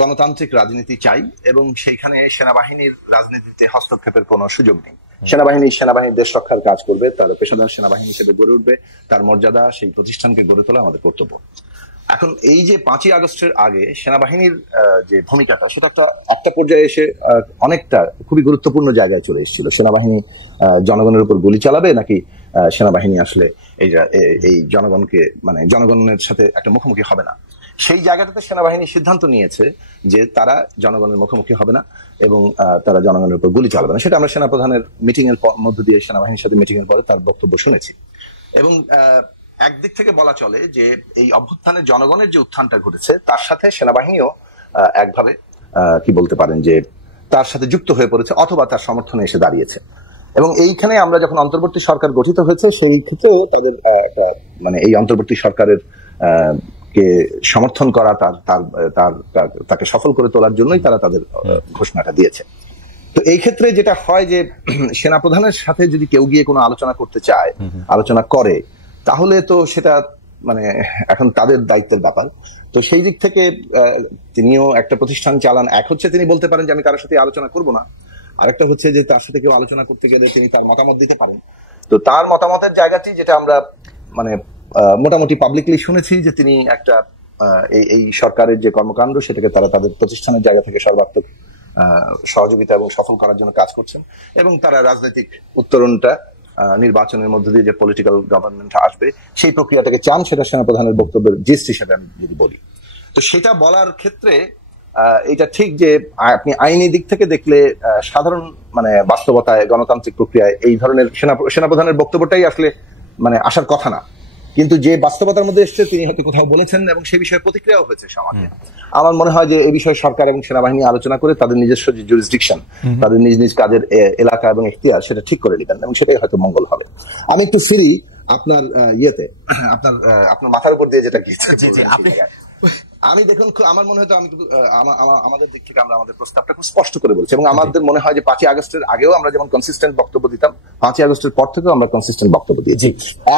গণতান্ত্রিক রাজনীতি চাই এবং সেইখানে সেনাবাহিনীর রাজনীতিতে হস্তক্ষেপের কোনো সুযোগ নেই। সেনাবাহিনী দেশ রক্ষার কাজ করবে, তার পেশাদার সেনাবাহিনী হিসেবে গড়ে উঠবে, তার মর্যাদা, সেই প্রতিষ্ঠানকে গড়ে তোলা আমাদের কর্তব্য। এখন এই যে 5ই আগস্টের আগে সেনাবাহিনীর যে ভূমিকাটা, সেটা একটা পর্যায়ে এসে অনেকটা খুবই গুরুত্বপূর্ণ জায়গায় চলে এসেছিল। সেনাবাহিনী জনগণের উপর গুলি চালাবে নাকি সেনাবাহিনী আসলে এই জনগণকে মানে জনগণের সাথে একটা মুখোমুখি হবে না, সেই জায়গাটাতে সেনাবাহিনী সিদ্ধান্ত নিয়েছে যে তারা জনগণের মুখোমুখি হবে না এবং তারা জনগণের উপর গুলি চালাবে না। সেটা আমরা সেনাপ্রধানের মিটিং এর মধ্য দিয়ে সেনাবাহিনীর সাথে মিটিং এর পরে তার বক্তব্য শুনেছি। এবং একদিক থেকে বলা চলে যে এই অভ্যুত্থানের জনগণের যে উত্থানটা ঘটেছে তার সাথে সেনাবাহিনীও একভাবে কি বলতে পারেন যে তার সাথে যুক্ত হয়ে পড়েছে অথবা তার সমর্থনে এসে দাঁড়িয়েছে। এবং এইখানে আমরা যখন অন্তর্বর্তী সরকার গঠিত হয়েছে, সেই ক্ষেত্রে তাদের মানে এই অন্তর্বর্তী সরকারের কে সমর্থন করা, তাকে সফল করে তোলার জন্যই তারা তাদের ঘোষণাটা দিয়েছে। তো এই ক্ষেত্রে যেটা হয় যে সেনাপ্রধানের সাথে যদি কেউ গিয়ে কোনো আলোচনা করতে চায়, আলোচনা করে, তাহলে তো সেটা মানে এখন তাদের দায়িত্বের ব্যাপার। তো সেই দিক থেকে তিনিও একটা প্রতিষ্ঠান চালান। এক হচ্ছে তিনি বলতে পারেন যে আমি কারোর সাথে আলোচনা করব না, আরেকটা হচ্ছে যে তার সাথে কেউ আলোচনা করতে গেলে তিনি তার মতামত দিতে পারেন। তো তার মতামতের জায়গাটি যেটা আমরা মানে মোটামুটি পাবলিকলি শুনেছি যে তিনি একটা এই সরকারের যে কর্মকাণ্ড সেটাকে তারা তাদের প্রতিষ্ঠানের জায়গা থেকে সর্বাত্মক সহযোগিতা এবং সফল করার জন্য কাজ করছেন, এবং তারা রাজনৈতিক উত্তরণটা নির্বাচনের মধ্য দিয়ে যে পলিটিক্যাল গভর্নমেন্ট আসবে সেই প্রক্রিয়াটাকে চান। সেটা সেনাপ্রধানের বক্তব্যের জিস্ট হিসেবে আমি যদি বলি, তো সেটা বলার ক্ষেত্রে এটা ঠিক যে আপনি আইনি দিক থেকে দেখলে সাধারণ মানে বাস্তবতায় গণতান্ত্রিক প্রক্রিয়ায় এই ধরনের সেনাপ্রধানের বক্তব্যটাই আসলে মানে আসার কথা না, কিন্তু যে বাস্তবতার মধ্যে এসছে তিনি হয়তো কোথাও বলেছেন এবং সেই বিষয়ে প্রতিক্রিয়াও হয়েছে সমাজে। আমার মনে হয় যে এই বিষয়ে সরকার এবং সেনাবাহিনী আলোচনা করে তাদের নিজস্ব যে জুরিসডিকশন, তাদের নিজ নিজ কাজের এলাকা এবং এখতিয়ার সেটা ঠিক করে নেবেন, এবং সেটাই হয়তো মঙ্গল হবে। আমি একটু ফিরি আপনার ইয়েতে, আপনার মাথার উপর দিয়ে যেটা গিয়েছে। আমি দেখুন, আমার মনে হয় আমাদের দিক থেকে আমরা আমাদের প্রস্তাবটা খুব স্পষ্ট করে বলছি, এবং আমাদের মনে হয় যে 5ই আগস্টের আগেও আমরা যেমন কনসিস্টেন্ট বক্তব্য দিতাম, 5ই আগস্টের পর থেকেও আমরা কনসিস্টেন্ট বক্তব্য দিয়েছি।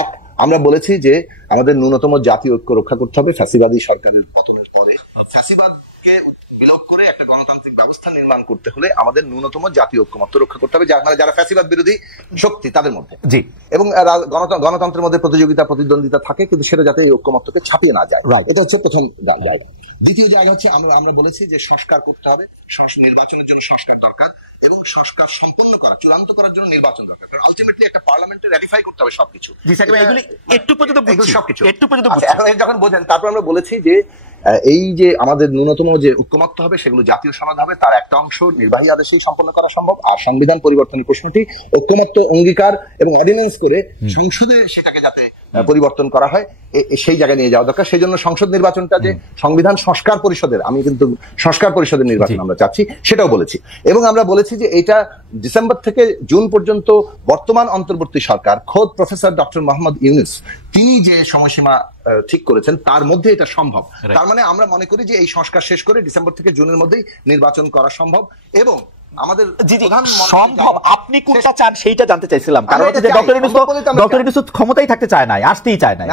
এক, আমরা বলেছি যে আমাদের ন্যূনতম জাতীয় ঐক্য রক্ষা করতে হবে। ফ্যাসিবাদী সরকারের পতনের পরে ফ্যাসিবাদকে বিলোপ করে একটা গণতান্ত্রিক ব্যবস্থা নির্মাণ করতে হলে আমাদের ন্যূনতম জাতীয় ঐক্যমত্য রক্ষা করতে হবে, যারা ফ্যাসিবাদ বিরোধী শক্তি তাদের মধ্যে। এবং গণতন্ত্রের মধ্যে প্রতিযোগিতা প্রতিদ্বন্দ্বিতা থাকে, কিন্তু সেটা যাতে এই ঐক্যমত্যকে ছাপিয়ে না যায়। এটা হচ্ছে প্রথম জায়গা। দ্বিতীয় জায়গা হচ্ছে আমরা বলেছি যে সংস্কার করতে হবে, নির্বাচনের জন্য সংস্কার দরকার, এবং সংস্কার সম্পন্ন করা, চূড়ান্ত করার জন্য নির্বাচন দরকার। আলটিমেটলি একটা পার্লামেন্টে রেটিফাই করতে হবে সবকিছু। যখন বোঝেন, তারপর আমরা বলেছি যে এই যে আমাদের ন্যূনতম যে ঐক্যমত্য হবে সেগুলো জাতীয় সনদ হবে, তার একটা অংশ নির্বাহী আদেশেই সম্পন্ন করা সম্ভব। আর সংবিধান পরিবর্তনের প্রশ্নটি ঐক্যমত্য অঙ্গীকার এবং অর্ডিন্যান্স করে সংসদে সেটাকে যাতে পরিবর্তন করা হয় সেই জায়গায় নিয়ে যাওয়া দরকার। সেই জন্য সংসদ নির্বাচনটা যে সংবিধান সংস্কার পরিষদের, আমি কিন্তু সংস্কার পরিষদের নির্বাচন আমরা চাচ্ছি সেটাও বলেছি। এবং আমরা বলেছি যে এটা ডিসেম্বর থেকে জুন পর্যন্ত বর্তমান অন্তর্বর্তী সরকার খোদ প্রফেসর ডক্টর মোহাম্মদ ইউনূস তিনি যে সময়সীমা ঠিক করেছেন তার মধ্যে এটা সম্ভব। তার মানে আমরা মনে করি যে এই সংস্কার শেষ করে ডিসেম্বর থেকে জুনের মধ্যেই নির্বাচন করা সম্ভব, এবং আমাদের সম্ভব। আপনি কোনটা চান সেইটা জানতে চাইছিলাম, কারণ ডক্টর ইউনূস ক্ষমতায় থাকতে চায় না, আসতেই চায় না।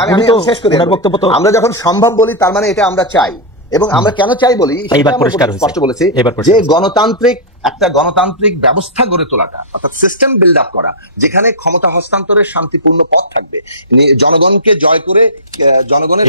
আমরা যখন সম্ভব বলি তার মানে এটা আমরা চাই, এবং আমরা কেন চাই বলি স্পষ্ট বলেছি যে একটা গণতান্ত্রিক ব্যবস্থা গড়ে তোলাটা, অর্থাৎ সিস্টেম বিল্ড আপ করা, যেখানে ক্ষমতা হস্তান্তরের শান্তিপূর্ণ পথ থাকবে, জনগণকে জয় করে জনগণের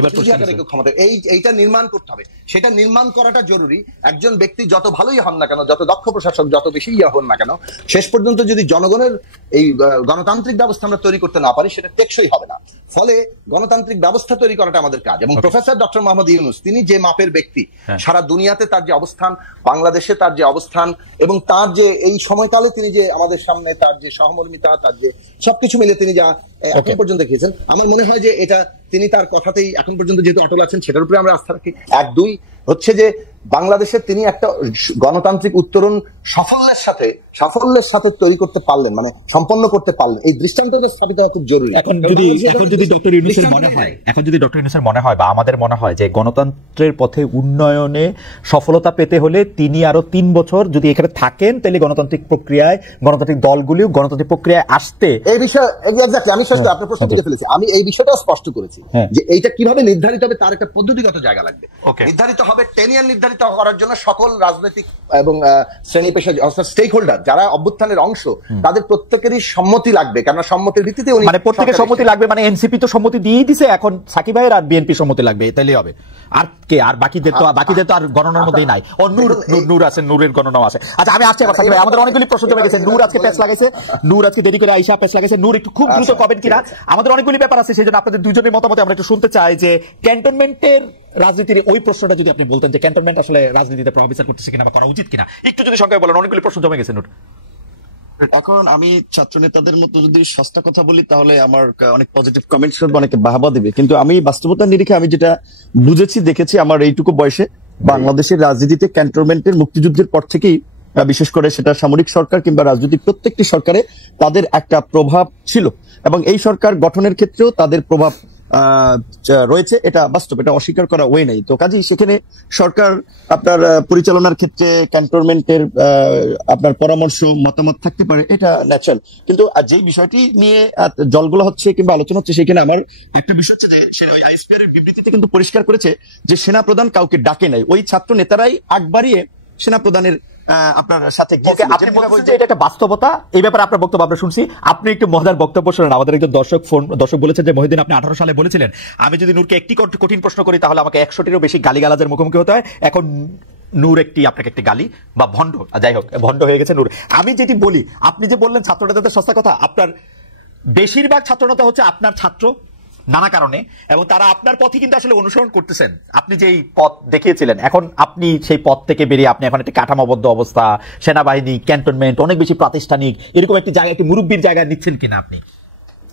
ক্ষমতা এইটা নির্মাণ করতে হবে। সেটা নির্মাণ করাটা জরুরি। একজন ব্যক্তি যত ভালোই হন না কেন, যত দক্ষ প্রশাসক, যত বেশি হন না কেন, শেষ পর্যন্ত যদি জনগণের এই গণতান্ত্রিক ব্যবস্থা আমরা তৈরি করতে না পারি সেটা টেকসই হবে না। ফলে গণতান্ত্রিক ব্যবস্থা তৈরি করাটা আমাদের কাজ। এবং প্রফেসর ডক্টর মোহাম্মদ ইউনূস তিনি যে মাপের ব্যক্তি, সারা দুনিয়াতে তার যে অবস্থান, বাংলাদেশে তার যে অবস্থান, এবং তার যে এই সময়কালে তিনি যে আমাদের সামনে তার যে সহমর্মিতা, তার যে সবকিছু মিলে তিনি যা এখন পর্যন্ত দেখিয়েছেন, আমার মনে হয় যে এটা তিনি তার কথাতেই এখন পর্যন্ত যেহেতু অটল আছেন সেটার উপরে আমরা আস্থা রাখি। এক, দুই হচ্ছে যে বাংলাদেশে তিনি একটা গণতান্ত্রিক উত্তরণ সাফল্যের সাথে তৈরি করতে পারলেন, মানে সম্পন্ন করতে পারলেন। এই দৃষ্টান্তটা স্থাপিত হওয়া খুব জরুরি। এখন যদি ডক্টর ইউনূসের মনে হয় বা আমাদের মনে হয় যে গণতন্ত্রের পথে উন্নয়নে সফলতা পেতে হলে তিনি আরো 3 বছর যদি এখানে থাকেন, তাহলে গণতান্ত্রিক প্রক্রিয়ায় গণতান্ত্রিক দলগুলিও গণতান্ত্রিক প্রক্রিয়ায় আসতে এই বিষয়ে আমি আপনার প্রশ্ন তুলে ফেলেছি। আমি এই বিষয়টা স্পষ্ট করেছি যে এইটা কিভাবে নির্ধারিত হবে তার একটা পদ্ধতিগত জায়গা লাগবে। নির্ধারিত হবে টেনিয়ার নির্ধারিত করার জন্য সকল রাজনৈতিক এবং শ্রেণী পেশা স্টেক হোল্ডার যারা অভ্যুত্থানের অংশ তাদের প্রত্যেকেরই সম্মতি লাগবে, কেননা সম্মতির ভিত্তিতে মানে প্রত্যেকের সম্মতি লাগবে। মানে এনসিপি তো সম্মতি দিয়েই দিছে, এখন সাকিব ভাইয়ের আর বিএনপি সম্মতি লাগবে, তাইলেই হবে। আর কে আর বাকিদের তো আর গণনার মধ্যেই নাই। ও নূর আছে, নূরের গণনাও আছে। আচ্ছা, আমি আসছি আবার সাকিব ভাই, আমাদের অনেকগুলি প্রশ্ন জমে গেছে। নূর আজকে প্যাচ লাগাইছে, নূর আজকে দেরি করে আইসা প্যাচ লাগাইছে। নূর একটু খুব দ্রুত কবেন কিনা, আমাদের অনেকগুলি ব্যাপার আছে, সেই জন্য আপনাদের দুজনের মতামত আমরা একটু শুনতে চাই। যে ক্যান্টনমেন্টের রাজনীতির ওই প্রশ্নটা যদি আপনি বলতেন যে ক্যান্টনমেন্ট আসলে রাজনীতিতে প্রভাবিত করতেছে কিনা বা করা উচিত কিনা, একটু যদি সংখ্যায় বলেন। অনেকগুলি প্রশ্ন জমে গেছে নূর। এখন আমি ছাত্র নেতাদের মতো যদি সস্তা কথা বলি তাহলে আমার অনেক পজিটিভ কমেন্টস করবে, অনেকে বাহবা দিবে, কিন্তু আমি বাস্তবতার নিরিখে আমি যেটা বুঝেছি দেখেছি আমার এইটুকু বয়সে, বাংলাদেশের রাজনীতিতে ক্যান্টনমেন্টের মুক্তিযুদ্ধের পর থেকেই বিশেষ করে সেটা সামরিক সরকার কিংবা রাজনৈতিক প্রত্যেকটি সরকারে তাদের একটা প্রভাব ছিল, এবং এই সরকার গঠনের ক্ষেত্রেও তাদের প্রভাব রয়েছে, এটা বাস্তব, এটা অস্বীকার করা ওয়ে নাই। তো কাজেই সেখানে সরকার আপনার পরিচালনার ক্ষেত্রে ক্যান্টনমেন্টের আপনার পরামর্শ মতামত থাকতে পারে, এটা ন্যাচারাল। কিন্তু যে বিষয়টি নিয়ে জলগুলো হচ্ছে কিংবা আলোচনা হচ্ছে, সেখানে আমার একটা বিষয় হচ্ছে যে ওই আইএসপিআর এর বিবৃতিতে কিন্তু পরিষ্কার করেছে যে সেনা প্রধান কাউকে ডাকে নাই, ওই ছাত্র নেতারাই আগ বাড়িয়ে সেনা প্রধানের আপনার সাথে আপনি বলছেন যে এটা একটা বাস্তবতা। এই ব্যাপারে আপনার বক্তব্য আমরা শুনছি, আপনি একটু মজার বক্তব্য শুনেন। আমাদের একজন দর্শক বলেছেন যে মহিউদ্দিন, আপনি 18 সালে বলেছিলেন আমি যদি নূরকে একটি কঠিন প্রশ্ন করি তাহলে আমাকে 100টিরও বেশি গালিগালাজের মুখোমুখি হতে হয়। এখন নূর আপনাকে একটি গালি বা ভণ্ড, যাই হোক, ভণ্ড হয়ে গেছে নূর। আমি যেটি বলি, আপনি যে বললেন ছাত্র নেতাদের সস্তা কথা, আপনার বেশিরভাগ ছাত্র নেতা হচ্ছে আপনার ছাত্র নানা কারণে, এবং তারা আপনার পথই কিন্তু আসলে অনুসরণ করতেছেন। আপনি যেই পথ দেখিয়েছিলেন, এখন আপনি সেই পথ থেকে বেরিয়ে আপনি এখন একটি কাঠামোবদ্ধ অবস্থা, সেনাবাহিনী, ক্যান্টনমেন্ট, অনেক বেশি প্রাতিষ্ঠানিক, এরকম একটি জায়গা, একটি মুরব্বীর জায়গায় নিচ্ছেন কিনা আপনি?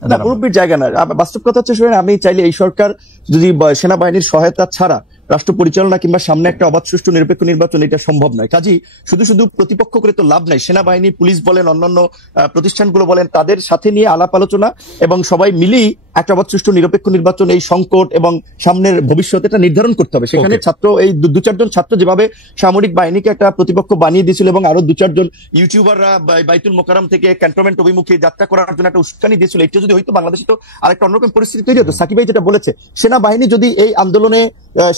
না, মুরব্বীর জায়গা না। বাস্তব কথা হচ্ছে, শুনেন, আমি চাইলে এই সরকার যদি সেনাবাহিনীর সহায়তা ছাড়া রাষ্ট্র পরিচালনা কিংবা সামনে একটা অবাধ সুষ্ঠু নিরপেক্ষ নির্বাচন, এটা সম্ভব নয়। কাজেই শুধু প্রতিপক্ষ করে তো লাভ নাই। সেনাবাহিনী, পুলিশ বলেন, অন্যান্য প্রতিষ্ঠানগুলো বলেন, তাদের সাথে নিয়ে আলাপ আলোচনা এবং সবাই মিলেই একটা অবাধ সুষ্ঠু নিরপেক্ষ নির্বাচন, এই সংকট এবং সামনের ভবিষ্যৎ, এটা নির্ধারণ করতে হবে। সেখানে ছাত্র, এই 2-4 জন ছাত্র যেভাবে সামরিক বাহিনীকে একটা প্রতিপক্ষ বানিয়ে দিয়েছিল এবং আরো 2-4 জন ইউটিউবাররা বাইতুল মোকাররম থেকে ক্যান্টনমেন্ট অভিমুখে যাত্রা করার জন্য একটা উস্কানি দিয়েছিল, এটা যদি হয়তো বাংলাদেশে তো আরেকটা অন্যরকম পরিস্থিতি তৈরি হতো। সাকিব ভাই যেটা বলেছে, সেনাবাহিনী যদি এই আন্দোলনে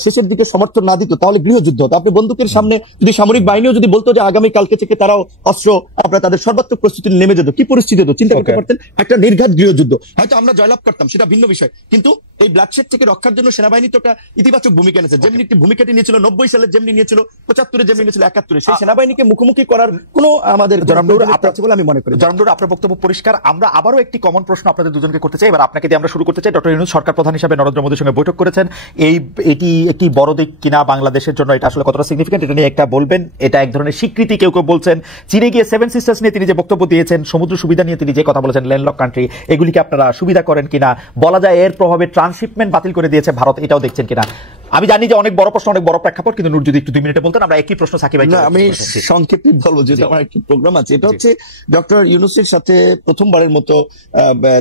শেষের দিকে সমর্থন না দিত তাহলে গৃহযুদ্ধ হতো। আপনি বন্দুকের সামনে যদি সামরিক বাহিনীও যদি বলতো যে আগামী কালকে থেকে তারাও অস্ত্র, আপনারা তাদের সর্বাত্মক প্রস্তুতি নেমে যেত, কি পরিস্থিতি হতো চিন্তা করতে পারতেন? একটা নির্ঘাত গৃহযুদ্ধ। হয়তো আমরা জয়লাভ করতাম, সেটা ভিন্ন বিষয়, কিন্তু এই ব্লাডশেড থেকে রক্ষার জন্য সেনাবাহিনী তো একটা ইতিবাচক ভূমিকা নিয়েছে। যেমনি একটি ভূমিকাটি নিয়েছিল 90 সালে, যেমনি নিয়েছিল 75-এ, যেমনি নিয়েছিল 71-এ, সেই সেনাবাহিনীকে মুখোমুখি করার কোনো আমাদের আছে বলে আমি মনে করি। জনাব, আপনার বক্তব্য পরিষ্কার। আমরা আবারও একটি কমন প্রশ্ন আপনাদের দুজনকে করতে চাই। এবার আপনাকে দিয়ে আমরা শুরু করতে চাই। ডক্টর ইউনূস সরকার প্রধান হিসেবে নরেন্দ্র মোদীর সঙ্গে বৈঠক করেছেন, এটি একটি বড় দিক কিনা বাংলাদেশের জন্য, এটা আসলে কতটা সিগনিফিকেন্ট, এটা নিয়ে একটা বলবেন। এটা এক ধরনের স্বীকৃতি, কেউ কেউ বলছেন। চীনে গিয়ে 7 সিস্টার্স নিয়ে তিনি যে বক্তব্য দিয়েছেন, সমুদ্র সুবিধা নিয়ে তিনি যে কথা বলেছেন, ল্যান্ডলক কান্ট্রি, এগুলিকে আপনারা সুবিধা করেন কিনা? বলা যায় এর প্রভাবে ট্রান্সশিপমেন্ট বাতিল করে দিয়েছে ভারত, এটাও দেখছেন কিনা? আমি জানি যে অনেক বড় প্রশ্ন, অনেক বড় প্রেক্ষাপট, কিন্তু নূর যদি একটু 2 মিনিটে বলতেন। আমরা একই প্রশ্ন সাকিব ভাই। আমি সংক্ষেপে বলবো, যেটা আমার একটি প্রোগ্রাম আছে, এটা হচ্ছে ডক্টর ইউনূসের সাথে প্রথমবারের মতো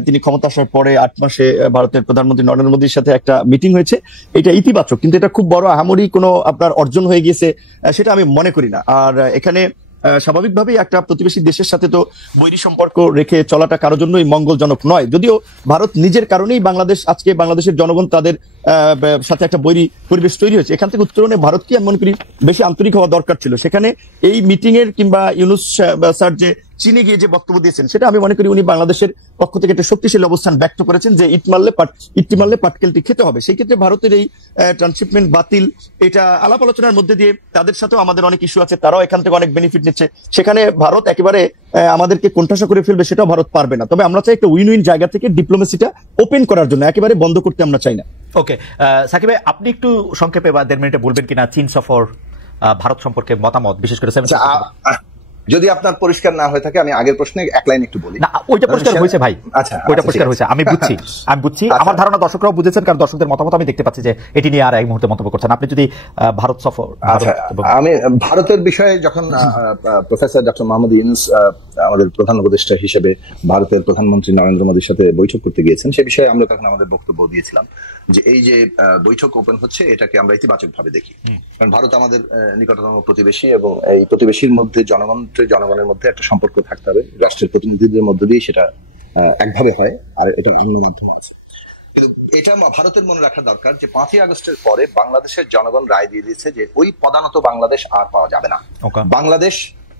তিনি ক্ষমতা আসার পরে 8 মাসে ভারতের প্রধানমন্ত্রী নরেন্দ্র মোদীর সাথে একটা মিটিং হয়েছে। এটা ইতিবাচক, কিন্তু এটা খুব বড় আহামরি কোনো আপনার অর্জন হয়ে গিয়েছে সেটা আমি মনে করি না। আর এখানে স্বাভাবিকভাবেই একটা প্রতিবেশী দেশের সাথে তো বৈরী সম্পর্ক রেখে চলাটা কারোর জন্যই মঙ্গলজনক নয়। যদিও ভারত নিজের কারণেই আজকে বাংলাদেশের জনগণ তাদের সাথে একটা বৈরী পরিবেশ তৈরি হয়েছে। এখান থেকে উত্তরণে ভারতকে আমি মনে করি বেশি আন্তরিক হওয়া দরকার ছিল। সেখানে এই মিটিং এর কিংবা ইউনূস স্যার যে চীনে গিয়ে যে বক্তব্য দিয়েছেন, সেটা আমি মনে করি উনি বাংলাদেশের পক্ষ থেকে একটা শক্তিশালী অবস্থান ব্যক্ত করেছেন যে ইট মারলে পাটকেলটি খেতে হবে। সেই ক্ষেত্রে ভারতের এই ট্রান্সশিপমেন্ট বাতিল, এটা আলাপ আলোচনার মধ্যে দিয়ে তাদের সাথেও আমাদের অনেক ইস্যু আছে, তারাও এখান থেকে অনেক বেনিফিট নিচ্ছে। সেখানে ভারত একেবারে আমাদেরকে কোণঠাসা করে ফেলবে সেটাও ভারত পারবে না। তবে আমরা চাই একটা উইন উইন জায়গা থেকে ডিপ্লোমেসিটা ওপেন করার জন্য, একেবারে বন্ধ করতে আমরা চাই না। ওকে, সাকিব ভাই, আপনি একটু সংক্ষেপে বা 1.5 মিনিটে বলবেন কিনা চীন সফর, ভারত সম্পর্কে মতামত, বিশেষ করে যদি আপনার পরিষ্কার না হয়ে থাকে, আমি আগের প্রশ্নে এক লাইন একটু বলি। না, ওইটা পরিষ্কার হয়েছে ভাই। আচ্ছা, ওইটা পরিষ্কার হয়েছে, আমি বুঝছি। আমার ধারণা দর্শকরাও বুঝেছেন, কারণ দর্শকদের মতামত আমি দেখতে পাচ্ছি যে এটি নিয়ে আর এই মুহূর্তে মন্তব্য করছেন। আপনি যদি ভারত সফর। আমি ভারতের বিষয়ে যখন প্রফেসর ডক্টর মোহাম্মদ ইউনূস আমাদের প্রধান উপদেষ্টা হিসেবে ভারতের প্রধানমন্ত্রী নরেন্দ্র মোদীর সাথে বৈঠক করতে গিয়েছেন, সে বিষয়ে আমরা তখন আমাদের বক্তব্য দিয়েছিলাম যে এই যে বৈঠক ওপেন হচ্ছে, এটাকে আমরা ইতিবাচক ভাবে দেখি। কারণ ভারত আমাদের নিকটতম প্রতিবেশী, এবং এই প্রতিবেশীর মধ্যে জনগণের মধ্যে একটা সম্পর্ক থাকতে হবে। রাষ্ট্রের প্রতিনিধিদের মধ্য দিয়ে সেটা একভাবে হয়, আর এটা অন্য মাধ্যম আছে। কিন্তু এটা ভারতের মনে রাখা দরকার যে 5ই আগস্টের পরে বাংলাদেশের জনগণ রায় দিয়ে দিয়েছে যে ওই পদানত বাংলাদেশ আর পাওয়া যাবে না। বাংলাদেশ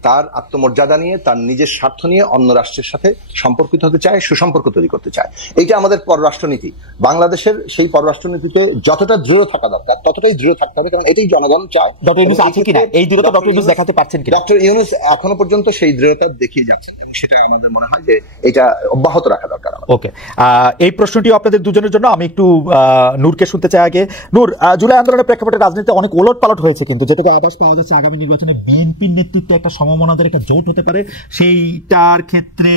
তার আত্মমর্যাদা নিয়ে, তার নিজের স্বার্থ নিয়ে অন্য রাষ্ট্রের সাথে সম্পর্কিত হতে চায়, সুসম্পর্ক তৈরি করতে চায়। এইটা আমাদের পররাষ্ট্রনীতি। বাংলাদেশের সেই পররাষ্ট্রনীতিতে যতটা দৃঢ় থাকা দরকার ততটাই দৃঢ় থাকতে হবে, কারণ এটাই জনগণ চায়। ডক্টর ইউনূস আছে কিনা এই দৃঢ়তা ডক্টর ইউনূস দেখাতে পারছেন কিনা? ডক্টর ইউনূস এখনো পর্যন্ত সেই দৃঢ়তা দেখিয়ে যাচ্ছেন, এবং সেটা আমাদের মনে হয় যে এটা অব্যাহত রাখা দরকার। ওকে, এই প্রশ্নটি আপনাদের দুজনের জন্য। আমি একটু নূরকে শুনতে চাই আগে। নূর, জুলাই আন্দোলনের প্রেক্ষাপটে রাজনীতিতে অনেক ওলটপালট হয়েছে, কিন্তু যেটুকু আভাস পাওয়া যাচ্ছে আগামী নির্বাচনে বিএনপির নেতৃত্বে একটা সমমনাদের একটা জোট হতে পারে। সেইটার ক্ষেত্রে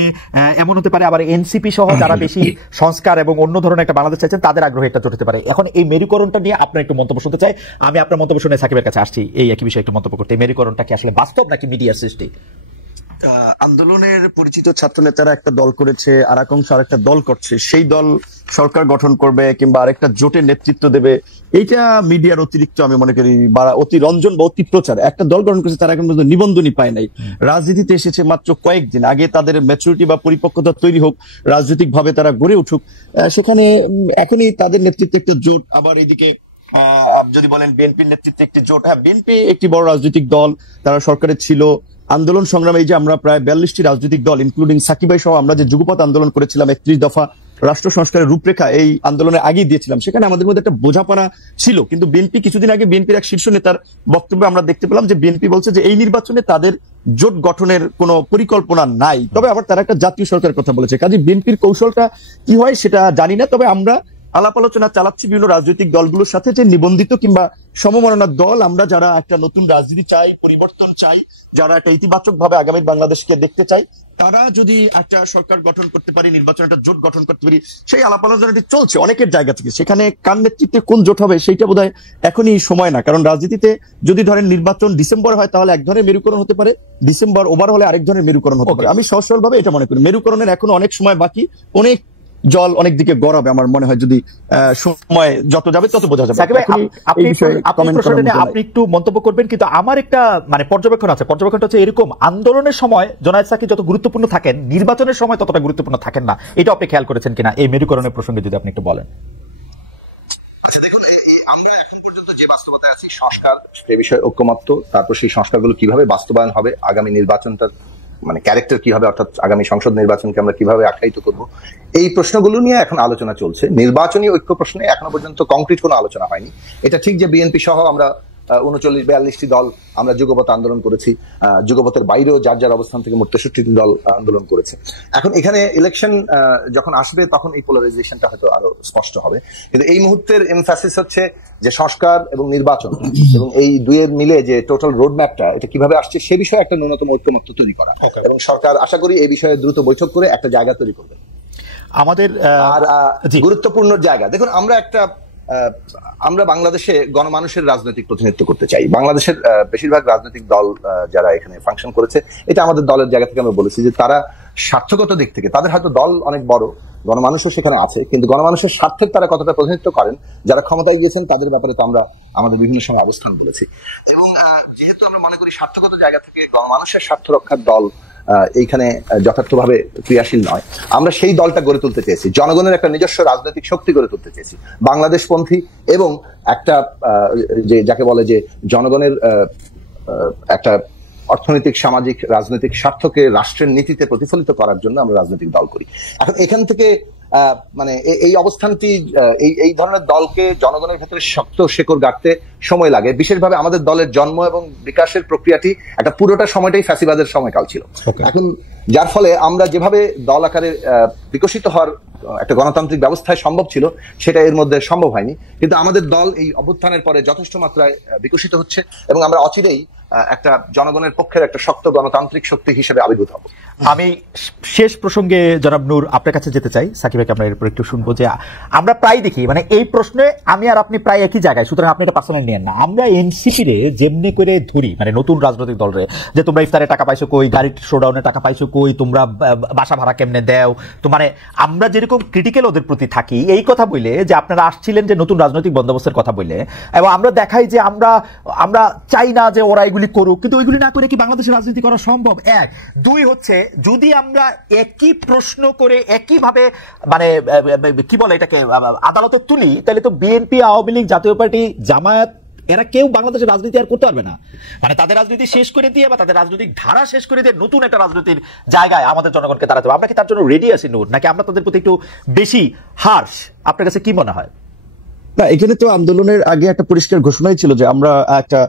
এমন হতে পারে আবার এনসিপি সহ যারা বেশি সংস্কার এবং অন্য ধরনের একটা বাংলাদেশ চাইছেন তাদের আগ্রহে একটা জোট হতে পারে। এখন এই মেরুকরণটা নিয়ে আপনার একটু মন্তব্য শুনতে চাই। আমি আপনার মন্তব্য শুনে সাকিবের কাছে আসছি এই একই বিষয়ে একটু মন্তব্য করতে। এই মেরুকরণটা কি আসলে বাস্তব নাকি মিডিয়া সৃষ্টি? আন্দোলনের পরিচিত ছাত্র নেতারা একটা দল করেছে, আর এক অংশ আরেকটা দল করছে, সেই দল সরকার গঠন করবে কিংবা আরেকটা জোটের নেতৃত্ব দেবে, এইটা মিডিয়ার অতিরিক্ত আমি মনে করি বা অতি রঞ্জন বা অতি প্রচার। একটা দল গঠন করেছে, তারা এখন পর্যন্ত নিবন্ধনই পায় নাই, রাজনীতিতে এসেছে মাত্র কয়েকদিন। আগে তাদের ম্যাচুরিটি বা পরিপক্কতা তৈরি হোক, রাজনৈতিক ভাবে তারা গড়ে উঠুক, সেখানে এখনই তাদের নেতৃত্বে একটা জোট। আবার এদিকে যদি বলেন বিএনপির নেতৃত্বে একটি জোট, হ্যাঁ বিএনপি একটি বড় রাজনৈতিক দল, তারা সরকারে ছিল। আন্দোলন সংগ্রামে এই যে আমরা প্রায় 42টি রাজনৈতিক দল ইনক্লুডিং সাকিব ভাই সহ আমরা যে যুগপৎ আন্দোলন করেছিলাম, 31 দফা রাষ্ট্র সংস্কারের রূপরেখা এই আন্দোলনের আগেই দিয়েছিলাম, সেখানে আমাদের মধ্যে একটা বোঝাপড়া ছিল। কিন্তু বিএনপি কিছুদিন আগে বিএনপির এক শীর্ষ নেতার বক্তব্যে আমরা দেখতে পেলাম যে বিএনপি বলছে যে এই নির্বাচনে তাদের জোট গঠনের কোনো পরিকল্পনা নাই। তবে আবার তারা একটা জাতীয় সরকারের কথা বলেছে। কাজে বিএনপির কৌশলটা কি হয় সেটা জানি না, তবে আমরা আলাপ আলোচনা চালাচ্ছি বিভিন্ন রাজনৈতিক দলগুলোর সাথে যে নিবন্ধিত কিংবা সমমনার দল, আমরা যারা একটা নতুন রাজনীতি চাই, পরিবর্তন চাই, যারা একটা ইতিবাচক ভাবে আগামী বাংলাদেশকে দেখতে চাই, তারা যদি একটা সরকার গঠন করতে পারি, নির্বাচন একটা জোট গঠন করতে পারি, সেই আলাপ আলোচনাটি চলছে অনেকের জায়গা থেকে। সেখানে কার নেতৃত্বে কোন জোট হবে সেইটা বোধহয় এখনই সময় না, কারণ রাজনীতিতে যদি ধরেন নির্বাচন ডিসেম্বর হয় তাহলে এক ধরনের মেরুকরণ হতে পারে, ডিসেম্বর ওভার হলে আরেক ধরনের মেরুকরণ হতে পারে। আমি সহজ সরল ভাবে এটা মনে করি মেরুকরণের এখনো অনেক সময় বাকি, অনেক জল অনেক দিকে গড়াবে আমার মনে হয়, যদি সময় যত যাবে তত বোঝা যাবে। আপনি একটু মন্তব্য করবেন, কিন্তু আমার একটা মানে পর্যবেক্ষণ আছে। পর্যবেক্ষণটা হচ্ছে এরকম, আন্দোলনের সময় জোনায়েদ সাকি যত গুরুত্বপূর্ণ থাকেন, নির্বাচনের সময় ততটা গুরুত্বপূর্ণ থাকেন না। এটা আপনি খেয়াল করেছেন কিনা, এই মেরুকরণের প্রসঙ্গে যদি আপনি একটু বলেন। দেখুন, আমরা এখন পর্যন্ত যে বাস্তবতায় আছি, সংস্কার এ বিষয়ে ঐক্যমত্য, তারপর সেই সংস্কারগুলো কিভাবে বাস্তবায়ন হবে, আগামী নির্বাচনটা মানে ক্যারেক্টার কি হবে, অর্থাৎ আগামী সংসদ নির্বাচনকে আমরা কিভাবে আখ্যায়িত করব, এই প্রশ্নগুলো নিয়ে এখন আলোচনা চলছে। নির্বাচনী ঐক্য প্রশ্নে এখনো পর্যন্ত কংক্রিট কোনো আলোচনা হয়নি। এটা ঠিক যে বিএনপি সহ আমরা 39-42টি দল আমরা যুগপৎ আন্দোলন করেছি, যুগপথের বাইরেও যার যার অবস্থান থেকে 63টি দল আন্দোলন করেছে। এখন এখানে ইলেকশন যখন আসবে তখন এই পোলারাইজেশনটা হয়তো আরো স্পষ্ট হবে, কিন্তু এই মুহূর্তের এমফাসিস হচ্ছে যে সংস্কার এবং নির্বাচন এবং এই দুইয়ের মিলে যে টোটাল রোড ম্যাপটা এটা কিভাবে আসছে সে বিষয়ে একটা ন্যূনতম ঐক্যমত্য তৈরি করা, এবং সরকার আশা করি এই বিষয়ে দ্রুত বৈঠক করে একটা জায়গা তৈরি করবে। আমাদের আর গুরুত্বপূর্ণ জায়গা, দেখুন আমরা বাংলাদেশে গণমানুষের রাজনৈতিক প্রতিনিধিত্ব করতে চাই। বাংলাদেশের বেশিরভাগ রাজনৈতিক দল যারা এখানে ফাংশন করেছে, এটা আমাদের দলের জায়গা থেকে আমরা বলেছি যে তারা স্বার্থগত দিক থেকে তাদের হয়তো দল অনেক বড়, গণমানুষও সেখানে আছে, কিন্তু গণমানুষের স্বার্থের তারা কতটা প্রতিনিধিত্ব করেন, যারা ক্ষমতায় গিয়েছেন তাদের ব্যাপারে তো আমরা আমাদের বিভিন্ন সময় অবস্থান বলেছি। এবং যেহেতু আমরা মনে করি স্বার্থগত জায়গা থেকে গণমানুষের স্বার্থ রক্ষার দল এইখানে যথার্থভাবে ক্রিয়াশীল নয়, আমরা সেই দলটা গড়ে তুলতে চেয়েছি, জনগণের একটা নিজস্ব রাজনৈতিক শক্তি গড়ে তুলতে চেয়েছি, বাংলাদেশপন্থী এবং একটা যে যাকে বলে যে জনগণের একটা অর্থনৈতিক, সামাজিক, রাজনৈতিক স্বার্থকে রাষ্ট্রের নীতিতে প্রতিফলিত করার জন্য আমরা রাজনৈতিক দল করি। এখন এখান থেকে মানে এই অবস্থানটি এই ধরনের দলকে জনগণের ক্ষেত্রে শক্ত শেকড় গাড়তে সময় লাগে। বিশেষভাবে আমাদের দলের জন্ম এবং বিকাশের প্রক্রিয়াটি একটা পুরোটা সময়টাই ফ্যাসিবাদের সময়কাল ছিল। এখন যার ফলে আমরা যেভাবে দল আকারে বিকশিত হওয়ার একটা গণতান্ত্রিক ব্যবস্থায় সম্ভব ছিল সেটা এর মধ্যে সম্ভব হয়নি, কিন্তু আমাদের দল এই অভ্যুত্থানের পরে যথেষ্ট মাত্রায় বিকশিত হচ্ছে এবং আমরা অচিরেই একটা জনগণের পক্ষের একটা শক্ত গণতান্ত্রিক শক্তি হিসেবে আবির্ভূত হব। আমি শেষ প্রসঙ্গে জনাব নূর আপনার কাছে যেতে চাই, সাকিব ভাইকে আমরা এরপর একটু শুনবো যে আমরা প্রায় দেখি মানে এই প্রশ্নে আমি আর আপনি প্রায় একই জায়গায়, সুতরাং আপনি এটা পার্সোনাল নিয়েন না। আমরা এনসিপি রে যেমনি করে ধরি, মানে নতুন রাজনৈতিক দলরে, যে তোমরা ইফতারে টাকা পাইছো কই, গাড়ির শোডাউনে টাকা পাইছো কই, তোমরা বাসা ভাড়া কেমনে দেও, তো মানে আমরা যেরকম ক্রিটিক্যাল ওদের প্রতি থাকি এই কথা বলে যে আপনারা আসছিলেন যে নতুন রাজনৈতিক বন্দোবস্তের কথা বলে, এবং আমরা দেখাই যে আমরা চাই না যে ওরা এগুলি করুক, কিন্তু ওইগুলি না করে কি বাংলাদেশের রাজনীতি করা সম্ভব? এক। দুই হচ্ছে যদি আমরা একই প্রশ্ন করে একইভাবে মানে কি বলে এটাকে আদালতে তুলি, তাহলে তো বিএনপি, আওয়ামী লীগ, জাতীয় পার্টি, জামায়াত এরা কেউ বাংলাদেশের রাজনীতি আর করতে পারবে না। মানে তাদের রাজনীতি শেষ করে দিয়ে বা তাদের রাজনৈতিক ধারা শেষ করে দিয়ে নতুন একটা রাজনীতির জায়গায় আমাদের জনগণকে দাঁড়াতে হবে। আমরা কি তার জন্য রেডি আছি নূর, নাকি আমরা তাদের প্রতি একটু বেশি হার্শ? আপনার কাছে কি মনে হয়? না, এখানে তো আন্দোলনের আগে একটা পরিষ্কার ঘোষণাই ছিল যে আমরা একটা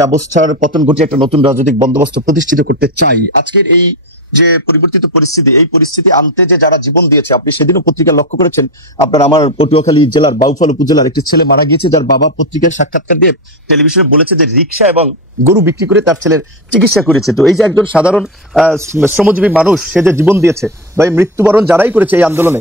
ব্যবস্থার পতন ঘটিয়ে একটা নতুন রাজনৈতিক বন্দোবস্ত প্রতিষ্ঠিত করতে চাই। আজকের এই যে পরিবর্তিত পরিস্থিতি, এই পরিস্থিতি আনতে যে যারা জীবন দিয়েছে, আপনি সেদিনও পত্রিকা লক্ষ্য করেছেন, আপনার আমার পটুয়াখালী জেলার বাউফল উপজেলার একটি ছেলে মারা গিয়েছে, যার বাবা পত্রিকার সাক্ষাৎকার দিয়ে টেলিভিশনে বলেছে যে রিক্সা এবং গরু বিক্রি করে তার ছেলের চিকিৎসা করেছে। তো এই যে একজন সাধারণ শ্রমজীবী মানুষ, সে যে জীবন দিয়েছে বা মৃত্যুবরণ যারাই করেছে এই আন্দোলনে,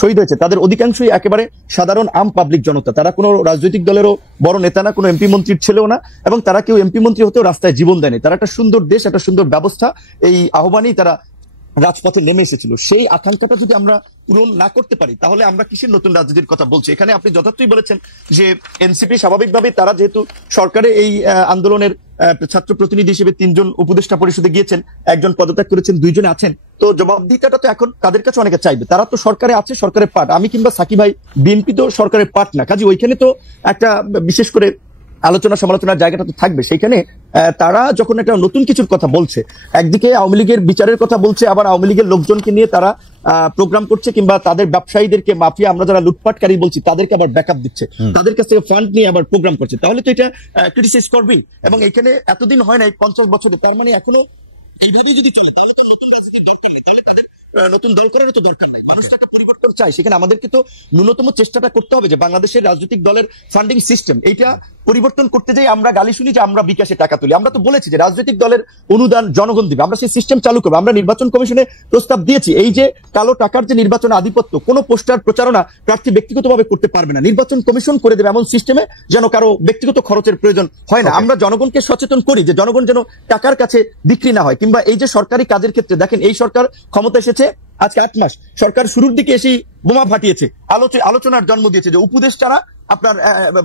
শহীদ হয়েছে তাদের অধিকাংশই একেবারে সাধারণ আম পাবলিক জনতা। তারা কোনো রাজনৈতিক দলেরও বড় নেতা না, কোনো এমপি মন্ত্রীর ছেলেও না, এবং তারা কেউ এমপি মন্ত্রী হতেও রাস্তায় জীবন দেয়নি। তারা একটা সুন্দর দেশ, একটা সুন্দর ব্যবস্থা, এই আহ্বানেই তারা রাজপথে নেমে এসেছিল। সেই আকাঙ্ক্ষাটা যদি আমরা পূরণ না করতে পারি তাহলে আমরা কিসের নতুন রাজনীতির কথা বলছি? এখানে আপনি যথার্থই বলেছেন যে এনসিপি স্বাভাবিকভাবে তারা যেহেতু সরকারে এই আন্দোলনের ছাত্র প্রতিনিধি হিসেবে 3 জন উপদেষ্টা পরিষদে গিয়েছেন, 1 জন পদত্যাগ করেছেন, 2 জন আছেন, তো জবাবদিহিতাটা তো এখন তাদের কাছে অনেকে চাইবে। তারা তো সরকারে আছে, সরকারের পার্ট। আমি কিংবা সাকিব ভাই বিএনপি তো সরকারের পার্ট না, কাজে ওইখানে তো একটা বিশেষ করে আলোচনা সমালোচনার জায়গাটা তো থাকবে। সেইখানে তারা যখন একটা নতুন কিছুর কথা বলছে, একদিকে আওয়ামী লীগের বিচারের কথা বলছে, আবার আওয়ামী লীগের লোকজনকে নিয়ে তারা প্রোগ্রাম করছে, কিংবা তাদের ব্যবসায়ীদেরকে মাফিয়া, আমরা যারা লুটপাটকারী বলছি তাদেরকে আবার ব্যাকআপ দিচ্ছে, তাদের কাছ থেকে ফান্ড নিয়ে আবার প্রোগ্রাম করছে, তাহলে তো এটা ক্রিটিসাইজ করবেই। এবং এখানে এতদিন হয় নাই, 50 বছরে, তার মানে এখনো এইভাবেই যদি চলে নতুন দল করার তো দরকার নেই। মানুষ একটা পরিবর্তন চাই, সেখানে আমাদেরকে তো ন্যূনতম চেষ্টাটা করতে হবে যে বাংলাদেশের রাজনৈতিক দলের ফান্ডিং সিস্টেম এইটা পরিবর্তন করতে যাই আমরা গালি শুনি যে আমরা বিকাশে টাকা তুলি। আমরা তো বলেছি যে রাজনৈতিক দলের অনুদান জনগণ দিবে, আমরা সেই সিস্টেম চালু করবো। আমরা নির্বাচন কমিশনে প্রস্তাব দিয়েছি, এই যে কালো টাকার যে নির্বাচন আধিপত্য, কোনো পোস্টার প্রচারণা প্রার্থী ব্যক্তিগতভাবে করতে পারবে না, নির্বাচন কমিশন করে দেবে এমন সিস্টেমে যেন কারো ব্যক্তিগত খরচের প্রয়োজন হয় না। আমরা জনগণকে সচেতন করি যে জনগণ যেন টাকার কাছে বিক্রি না হয়। কিংবা এই যে সরকারি কাজের ক্ষেত্রে দেখেন, এই সরকার ক্ষমতা এসেছে আজকে 8 মাস, সরকার শুরুর দিকে এসেই বোমা ফাটিয়েছে, আলোচনার জন্ম দিয়েছে যে উপদেষ্টারা আপনার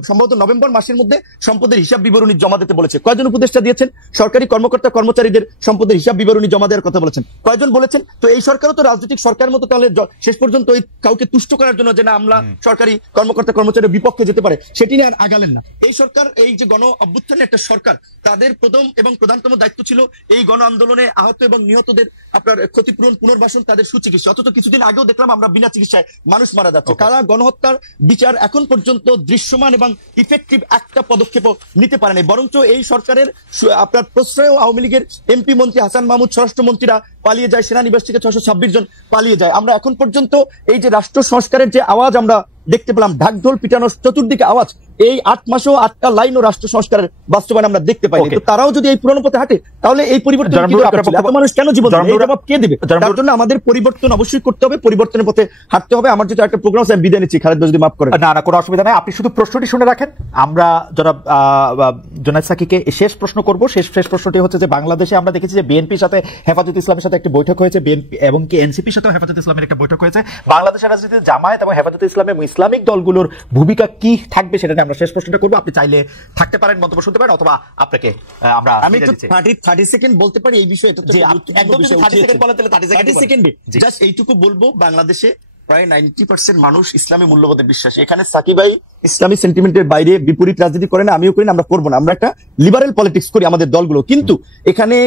সম্ভবত নভেম্বর মাসের মধ্যে সম্পদের হিসাব বিবরণী জমা দিতে বলেছে। কয়জন উপদেষ্টা দিয়েছেন? সরকারি কর্মকর্তা কর্মচারীদের সম্পদের হিসাব বিবরণী জমা দেওয়ার কথা বলেছেন, কয়জন বলেছেন? তো এই সরকারও তো রাজনৈতিক সরকারের মতো তাহলে শেষ পর্যন্ত ওই কাউকে তুষ্ট করার জন্য যে না আমরা সরকারি কর্মকর্তা কর্মচারীর বিপক্ষে যেতে পারে সেটি নিয়ে আর আগালেন না। এই সরকার, এই যে গণ অভ্যুত্থানের একটা সরকার, তাদের প্রথম এবং প্রধানতম দায়িত্ব ছিল এই গণ আন্দোলনে আহত এবং নিহতদের আপনার ক্ষতিপূরণ, পুনর্বাসন, তাদের সুচিকিৎসা। অথচ কিছুদিন আগেও দেখলাম আমরা বিনা চিকিৎসায় মানুষ মারা যাচ্ছে। কারা গণহত্যার বিচার এখন পর্যন্ত দৃশ্যমান এবং ইফেক্টিভ একটা পদক্ষেপও নিতে পারেনি, বরঞ্চ এই সরকারের আপনার প্রশ্রয় আওয়ামী লীগের এমপি মন্ত্রী হাসান মাহমুদ, স্বরাষ্ট্রমন্ত্রীরা পালিয়ে যায়, সেনানিবাস থেকে 626 জন পালিয়ে যায়। আমরা এখন পর্যন্ত এই যে রাষ্ট্র সংস্কারের যে আওয়াজ আমরা দেখতে পেলাম, ঢাকঢোল পিটানোর চতুর্দিকে আওয়াজ, এই 8 মাসেও 8টা লাইনও রাষ্ট্র সংস্কারের বাস্তবায়ন আমরা দেখতে পাই। তো তারাও যদি এই পুরনো পথে হাঁটে তাহলে এই পরিবর্তন মানুষ কেন জীবন জবাব কে দেবে? তার জন্য আমাদের পরিবর্তন অবশ্যই করতে হবে, পরিবর্তনের পথে হাঁটতে হবে। আমার যেটা একটা প্রোগ্রাম আমি বিদায় নিচ্ছি, খালেদ ভাই যদি মাফ করেন। না, কোনো অসুবিধা নাই, আপনি শুধু প্রশ্নটি শুনে রাখেন। আমরা যারা জোনায়েদ সাকিকে শেষ প্রশ্ন করব। শেষ প্রশ্নটি হচ্ছে যে বাংলাদেশে আমরা দেখেছি যে বিএনপির সাথে হেফাজত ইসলামের সাথে একটি বৈঠক হয়েছে, বিএনপি এবং কি এনসিপির সাথে হেফাজত ইসলামের একটা বৈঠক হয়েছে। বাংলাদেশের রাজনীতিতে জামায়াত এবং হেফাজত ইসলামের ইসলামিক দলগুলোর ভূমিকা কি থাকবে সেটা নিয়ে আমরা শেষ প্রশ্নটা করবো। আপনি চাইলে থাকতে পারেন, মন্তব্য শুনতে পারেন, অথবা আপনাকে আমি একটু 30 সেকেন্ড বলতে পারি এই বিষয়ে। একদম 30 সেকেন্ড বলেন তাহলে 30 সেকেন্ডে জাস্ট এইটুকু বলবো, বাংলাদেশে প্রায় 90% মানুষ ইসলামী মূল্যবোধে বিশ্বাসী। এখানে সাকিব ভাই ইসলামী সেন্টিমেন্টের বাইরে বিপরীত রাজনীতি করে না, আমিও করি না, আমরা করবো না। আমরা একটা লিবারেল পলিটিক্স করি আমাদের দলগুলো, কিন্তু এখানে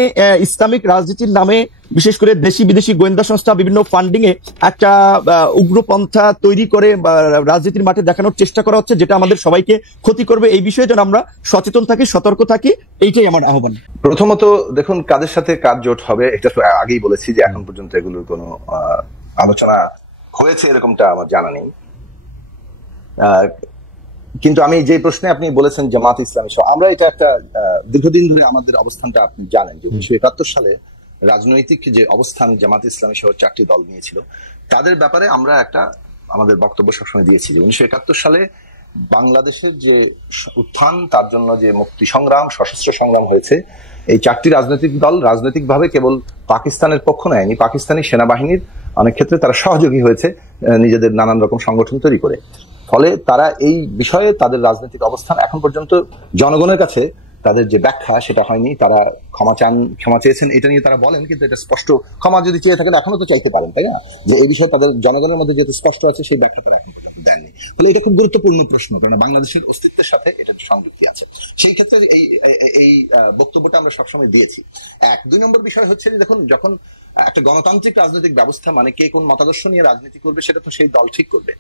ইসলামিক রাজনীতির নামে বিশেষ করে দেশি বিদেশি গোয়েন্দা সংস্থা বিভিন্ন ফান্ডিং এ একটা উগ্রপন্থা তৈরি করে রাজনীতির মাঠে দেখানোর চেষ্টা করা হচ্ছে, যেটা আমাদের সবাইকে ক্ষতি করবে। এই বিষয়ে যেন আমরা সচেতন থাকি, সতর্ক থাকি, এইটাই আমার আহ্বান। প্রথমত দেখুন, কাদের সাথে কার জোট হবে এটা তো আগেই বলেছি যে এখন পর্যন্ত এগুলোর কোনো আলোচনা হয়েছে এরকমটা আমার জানা নেই। কিন্তু আমি যে প্রশ্নে আপনি বলেছেন জামাত ইসলামী সহ, আমরা এটা একটা দীর্ঘদিন ধরে আমাদের অবস্থানটা আপনি জানেন যে 1971 সালে রাজনৈতিক যে অবস্থান জামাত ইসলামী সহ 4টি দল নিয়েছিল, তাদের ব্যাপারে আমরা একটা আমাদের বক্তব্য সবসময় দিয়েছি যে 1971 সালে বাংলাদেশের যে উত্থান, তার জন্য যে মুক্তি সংগ্রাম, সশস্ত্র সংগ্রাম হয়েছে, এই 4টি রাজনৈতিক দল রাজনৈতিকভাবে কেবল পাকিস্তানের পক্ষ নেয়নি, পাকিস্তানি সেনাবাহিনীর অনেক ক্ষেত্রে তারা সহযোগী হয়েছে নিজেদের নানান রকম সংগঠন তৈরি করে। ফলে তারা এই বিষয়ে তাদের রাজনৈতিক অবস্থান এখন পর্যন্ত জনগণের কাছে তাদের যে ব্যাখ্যা সেটা হয়নি। তারা ক্ষমা চেয়েছেন, এটা নিয়ে তারা বলেন, কিন্তু এটা স্পষ্ট ক্ষমা যদি চেয়ে থাকেন এখনো তো চাইতে পারেন, তাই না? যে এই বিষয়ে তাদের জনগণের মধ্যে যেহেতু স্পষ্ট আছে সেই ব্যাখ্যা তারা এখন দেননি। ফলে এটা খুব গুরুত্বপূর্ণ প্রশ্ন, কারণ বাংলাদেশের অস্তিত্বের সাথে এটা সংযুক্তি আছে। সেই ক্ষেত্রে এই বক্তব্যটা আমরা সবসময় দিয়েছি। 2 নম্বর বিষয় হচ্ছে যে দেখুন, যখন একটা গণতান্ত্রিক রাজনৈতিক ব্যবস্থা মানে কে কোন মতাদর্শ নিয়ে রাজনীতি করবে সেটা তো সেই দল ঠিক করবে,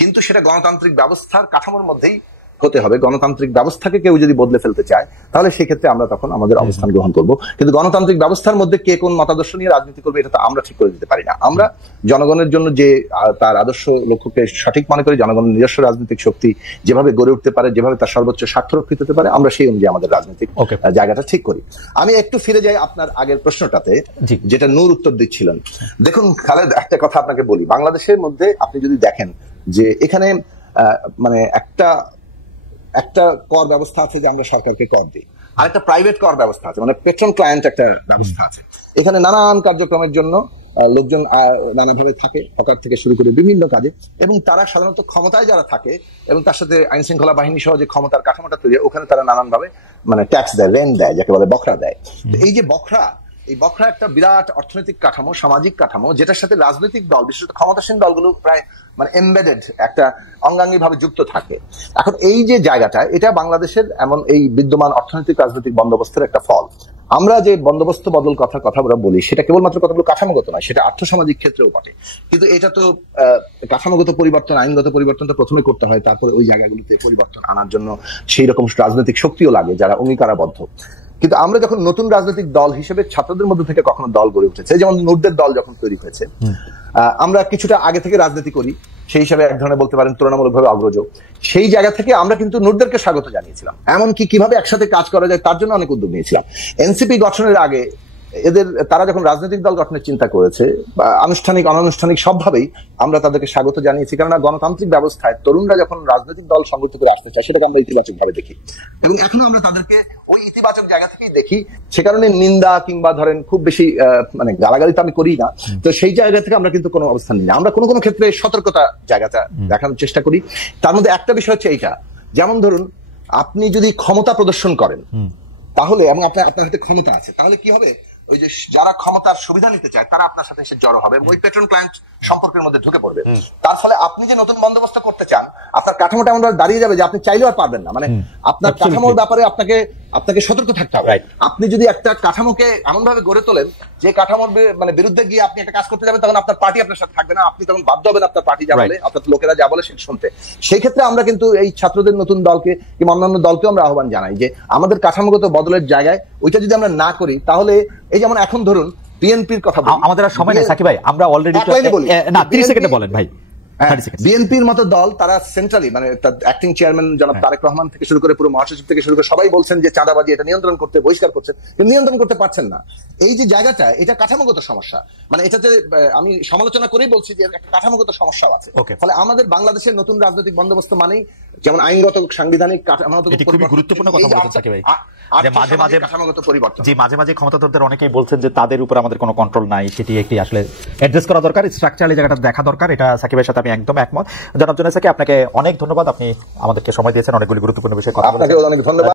কিন্তু সেটা গণতান্ত্রিক ব্যবস্থার কাঠামোর মধ্যেই হতে হবে। গণতান্ত্রিক ব্যবস্থাকে কেউ যদি বদলে ফেলতে চায় তাহলে সেক্ষেত্রে আমরা তখন আমাদের অবস্থান গ্রহণ করব। কিন্তু গণতান্ত্রিক ব্যবস্থার মধ্যে কে কোন মতাদর্শ নিয়ে রাজনীতি করবে এটা তো আমরা ঠিক করে দিতে পারি না। আমরা জনগণের জন্য যে তার আদর্শ লক্ষ্যকে সঠিক মনে করি, জনগণের নিজস্ব রাজনৈতিক শক্তি যেভাবে গড়ে উঠতে পারে, যেভাবে তার সর্বোচ্চ স্বার্থ রক্ষিত হতে পারে, আমরা সেই অনুযায়ী আমাদের রাজনৈতিক জায়গাটা ঠিক করি। আমি একটু ফিরে যাই আপনার আগের প্রশ্নটাতে, যেটা নূর উত্তর দিচ্ছিলেন। দেখুন খালেদ, একটা কথা আপনাকে বলি, বাংলাদেশের মধ্যে আপনি যদি দেখেন যে এখানে মানে একটা কর ব্যবস্থা আছে যে আমরা সরকারকে কর দিই, আর একটা প্রাইভেট কর ব্যবস্থা আছে, মানে পেট্রোল ক্লায়েন্ট একটা ব্যবস্থা আছে। এখানে নানান কার্যক্রমের জন্য লোকজন নানাভাবে থাকে, হকার থেকে শুরু করে বিভিন্ন কাজে, এবং তারা সাধারণত ক্ষমতায় যারা থাকে এবং তার সাথে আইন শৃঙ্খলা বাহিনী সহ যে ক্ষমতার কাঠামোটা তৈরি, ওখানে তারা নানানভাবে মানে ট্যাক্স দেয়, রেন্ট দেয়, যাকে বলে বখরা দেয়। এই যে বখরা, এই বখরা একটা বিরাট অর্থনৈতিক কাঠামো, সামাজিক কাঠামো, যেটার সাথে রাজনৈতিক দল, বিশেষত ক্ষমতাসীন দলগুলো প্রায় মানে এমবেডেড, একটা অঙ্গাঙ্গি ভাবে যুক্ত থাকে। এখন এই যে জায়গাটা, এটা বাংলাদেশের এমন এই বিদ্যমান অর্থনৈতিক রাজনৈতিক বন্দোবস্তের একটা ফল। আমরা যে বন্দোবস্ত বদল কথা আমরা বলি, সেটা কেবলমাত্র কতগুলো কাঠামোগত নয়, সেটা আর্থসামাজিক ক্ষেত্রেও বটে। কিন্তু এটা তো কাঠামোগত পরিবর্তন, আইনগত পরিবর্তন তো প্রথমে করতে হয়, তারপরে ওই জায়গাগুলোতে পরিবর্তন আনার জন্য সেই রকম রাজনৈতিক শক্তিও লাগে যারা অঙ্গীকারাবদ্ধ। কিন্তু আমরা যখন নতুন রাজনৈতিক দল হিসেবে ছাত্রদের মধ্যে থেকে কখনো দল গড়ে উঠেছে, যেমন নূরদের দল যখন তৈরি হয়েছে, আমরা কিছুটা আগে থেকে রাজনীতি করি, সেই হিসাবে এক ধরনের বলতে পারেন তুলনামূলকভাবে অগ্রজ। সেই জায়গা থেকে আমরা কিন্তু নূরদেরকে স্বাগত জানিয়েছিলাম, এমনকি কিভাবে একসাথে কাজ করা যায় তার জন্য অনেক উদ্যোগ নিয়েছিলাম। এনসিপি গঠনের আগে তারা যখন রাজনৈতিক দল গঠনের চিন্তা করেছে, বা আনুষ্ঠানিক অনানুষ্ঠানিক সবভাবেই আমরা তাদেরকে স্বাগত জানিয়েছি। কেননা গণতান্ত্রিক ব্যবস্থায় তরুণরা যখন রাজনৈতিক দল সংগঠিত করে আসতে চায়, সেটাকে আমরা ইতিবাচক ভাবে দেখি, এবং এখনো আমরা তাদেরকে ওই ইতিবাচক জায়গা থেকেই দেখি। সে কারণে নিন্দা কিংবা ধরেন খুব বেশি মানে গালাগালি তো আমি করি না, তো সেই জায়গা থেকে আমরা কিন্তু কোনো অবস্থান নিই না। আমরা কোনো ক্ষেত্রে সতর্কতা জায়গাটা দেখানোর চেষ্টা করি। তার মধ্যে একটা বিষয় হচ্ছে এইটা, যেমন ধরুন আপনি যদি ক্ষমতা প্রদর্শন করেন তাহলে, এবং আপনার হাতে ক্ষমতা আছে, তাহলে কি হবে, ওই যে যারা ক্ষমতার সুবিধা নিতে চায় তারা আপনার সাথে এসে জড়ো হবে, ওই পেট্রোল ক্লায়েন্ট সম্পর্কের মধ্যে ঢুকে পড়বে। তার ফলে আপনি যে নতুন বন্দোবস্ত করতে চান, আপনার কাঠামোটা এমন দাঁড়িয়ে যাবে যে আপনি চাইলেও আর পারবেন না। মানে আপনার কাঠামোর ব্যাপারে আপনাকে সতর্ক থাকতে হবে। আপনি যদি একটা কাঠামোকে এমন ভাবে গড়ে তোলেন যে কাঠামোর মানে বিরুদ্ধে গিয়ে আপনি একটা কাজ করতে যাবেন, তখন আপনার পার্টি আপনার সাথে থাকবে না, আপনি তখন বাধ্য হবেন আপনার পার্টি যা বলে, আপনার লোকেরা যা বলে সেটা শুনতে। সেই ক্ষেত্রে আমরা কিন্তু এই ছাত্রদের নতুন দলকে কিংবা অন্যান্য দলকেও আমরা আহ্বান জানাই যে আমাদের কাঠামোগত বদলের জায়গায় ওইটা যদি আমরা না করি, তাহলে এই যেমন এখন ধরুন বিএনপির কথা আমাদের আর সময় নেই সাকিব ভাই, আমরা অলরেডি না 30 সেকেন্ডে বলেন ভাই। বিএনপির মতো দল, তারা সেন্ট্রালি মানে অ্যাক্টিং চেয়ারম্যান জনাব তারেক রহমান থেকে শুরু করে পুরো মহাসচিব থেকে শুরু করে সবাই বলছেন যে চাঁদাবাজি এটা নিয়ন্ত্রণ করতে, বহিষ্কার করছেন, কিন্তু নিয়ন্ত্রণ করতে পারছেন না। এই যে জায়গাটা, এটা কাঠামোগত সমস্যা। মানে এটাতে আমি সমালোচনা করেই বলছি যে একটা কাঠামোগত সমস্যা আছে। ফলে আমাদের বাংলাদেশের নতুন রাজনৈতিক বন্দোবস্ত মানেই যেমন আইনগত, সাংবিধানিক, কাঠামোগত গুরুত্বপূর্ণ কথা বলছেন সাকিব ভাই। মাঝে মাঝে কাঠামোগত পরিবর্তন, যে মাঝে মাঝে ক্ষমতাধরদের অনেকেই বলছেন যে তাদের উপর আমাদের কোনো কন্ট্রোল নাই, সেটি একটি আসলে অ্যাড্রেস করা দরকার, স্ট্রাকচারালি জায়গাটা দেখা দরকার। এটা সাকিবের সাথে আমি একদম একমত। জনাব জুনায়েদ সাকি, আপনাকে অনেক ধন্যবাদ, আপনি আমাদেরকে সময় দিয়েছেন, অনেকগুলি গুরুত্বপূর্ণ বিষয়ে কথা বলেছেন। আপনাকে অনেক ধন্যবাদ।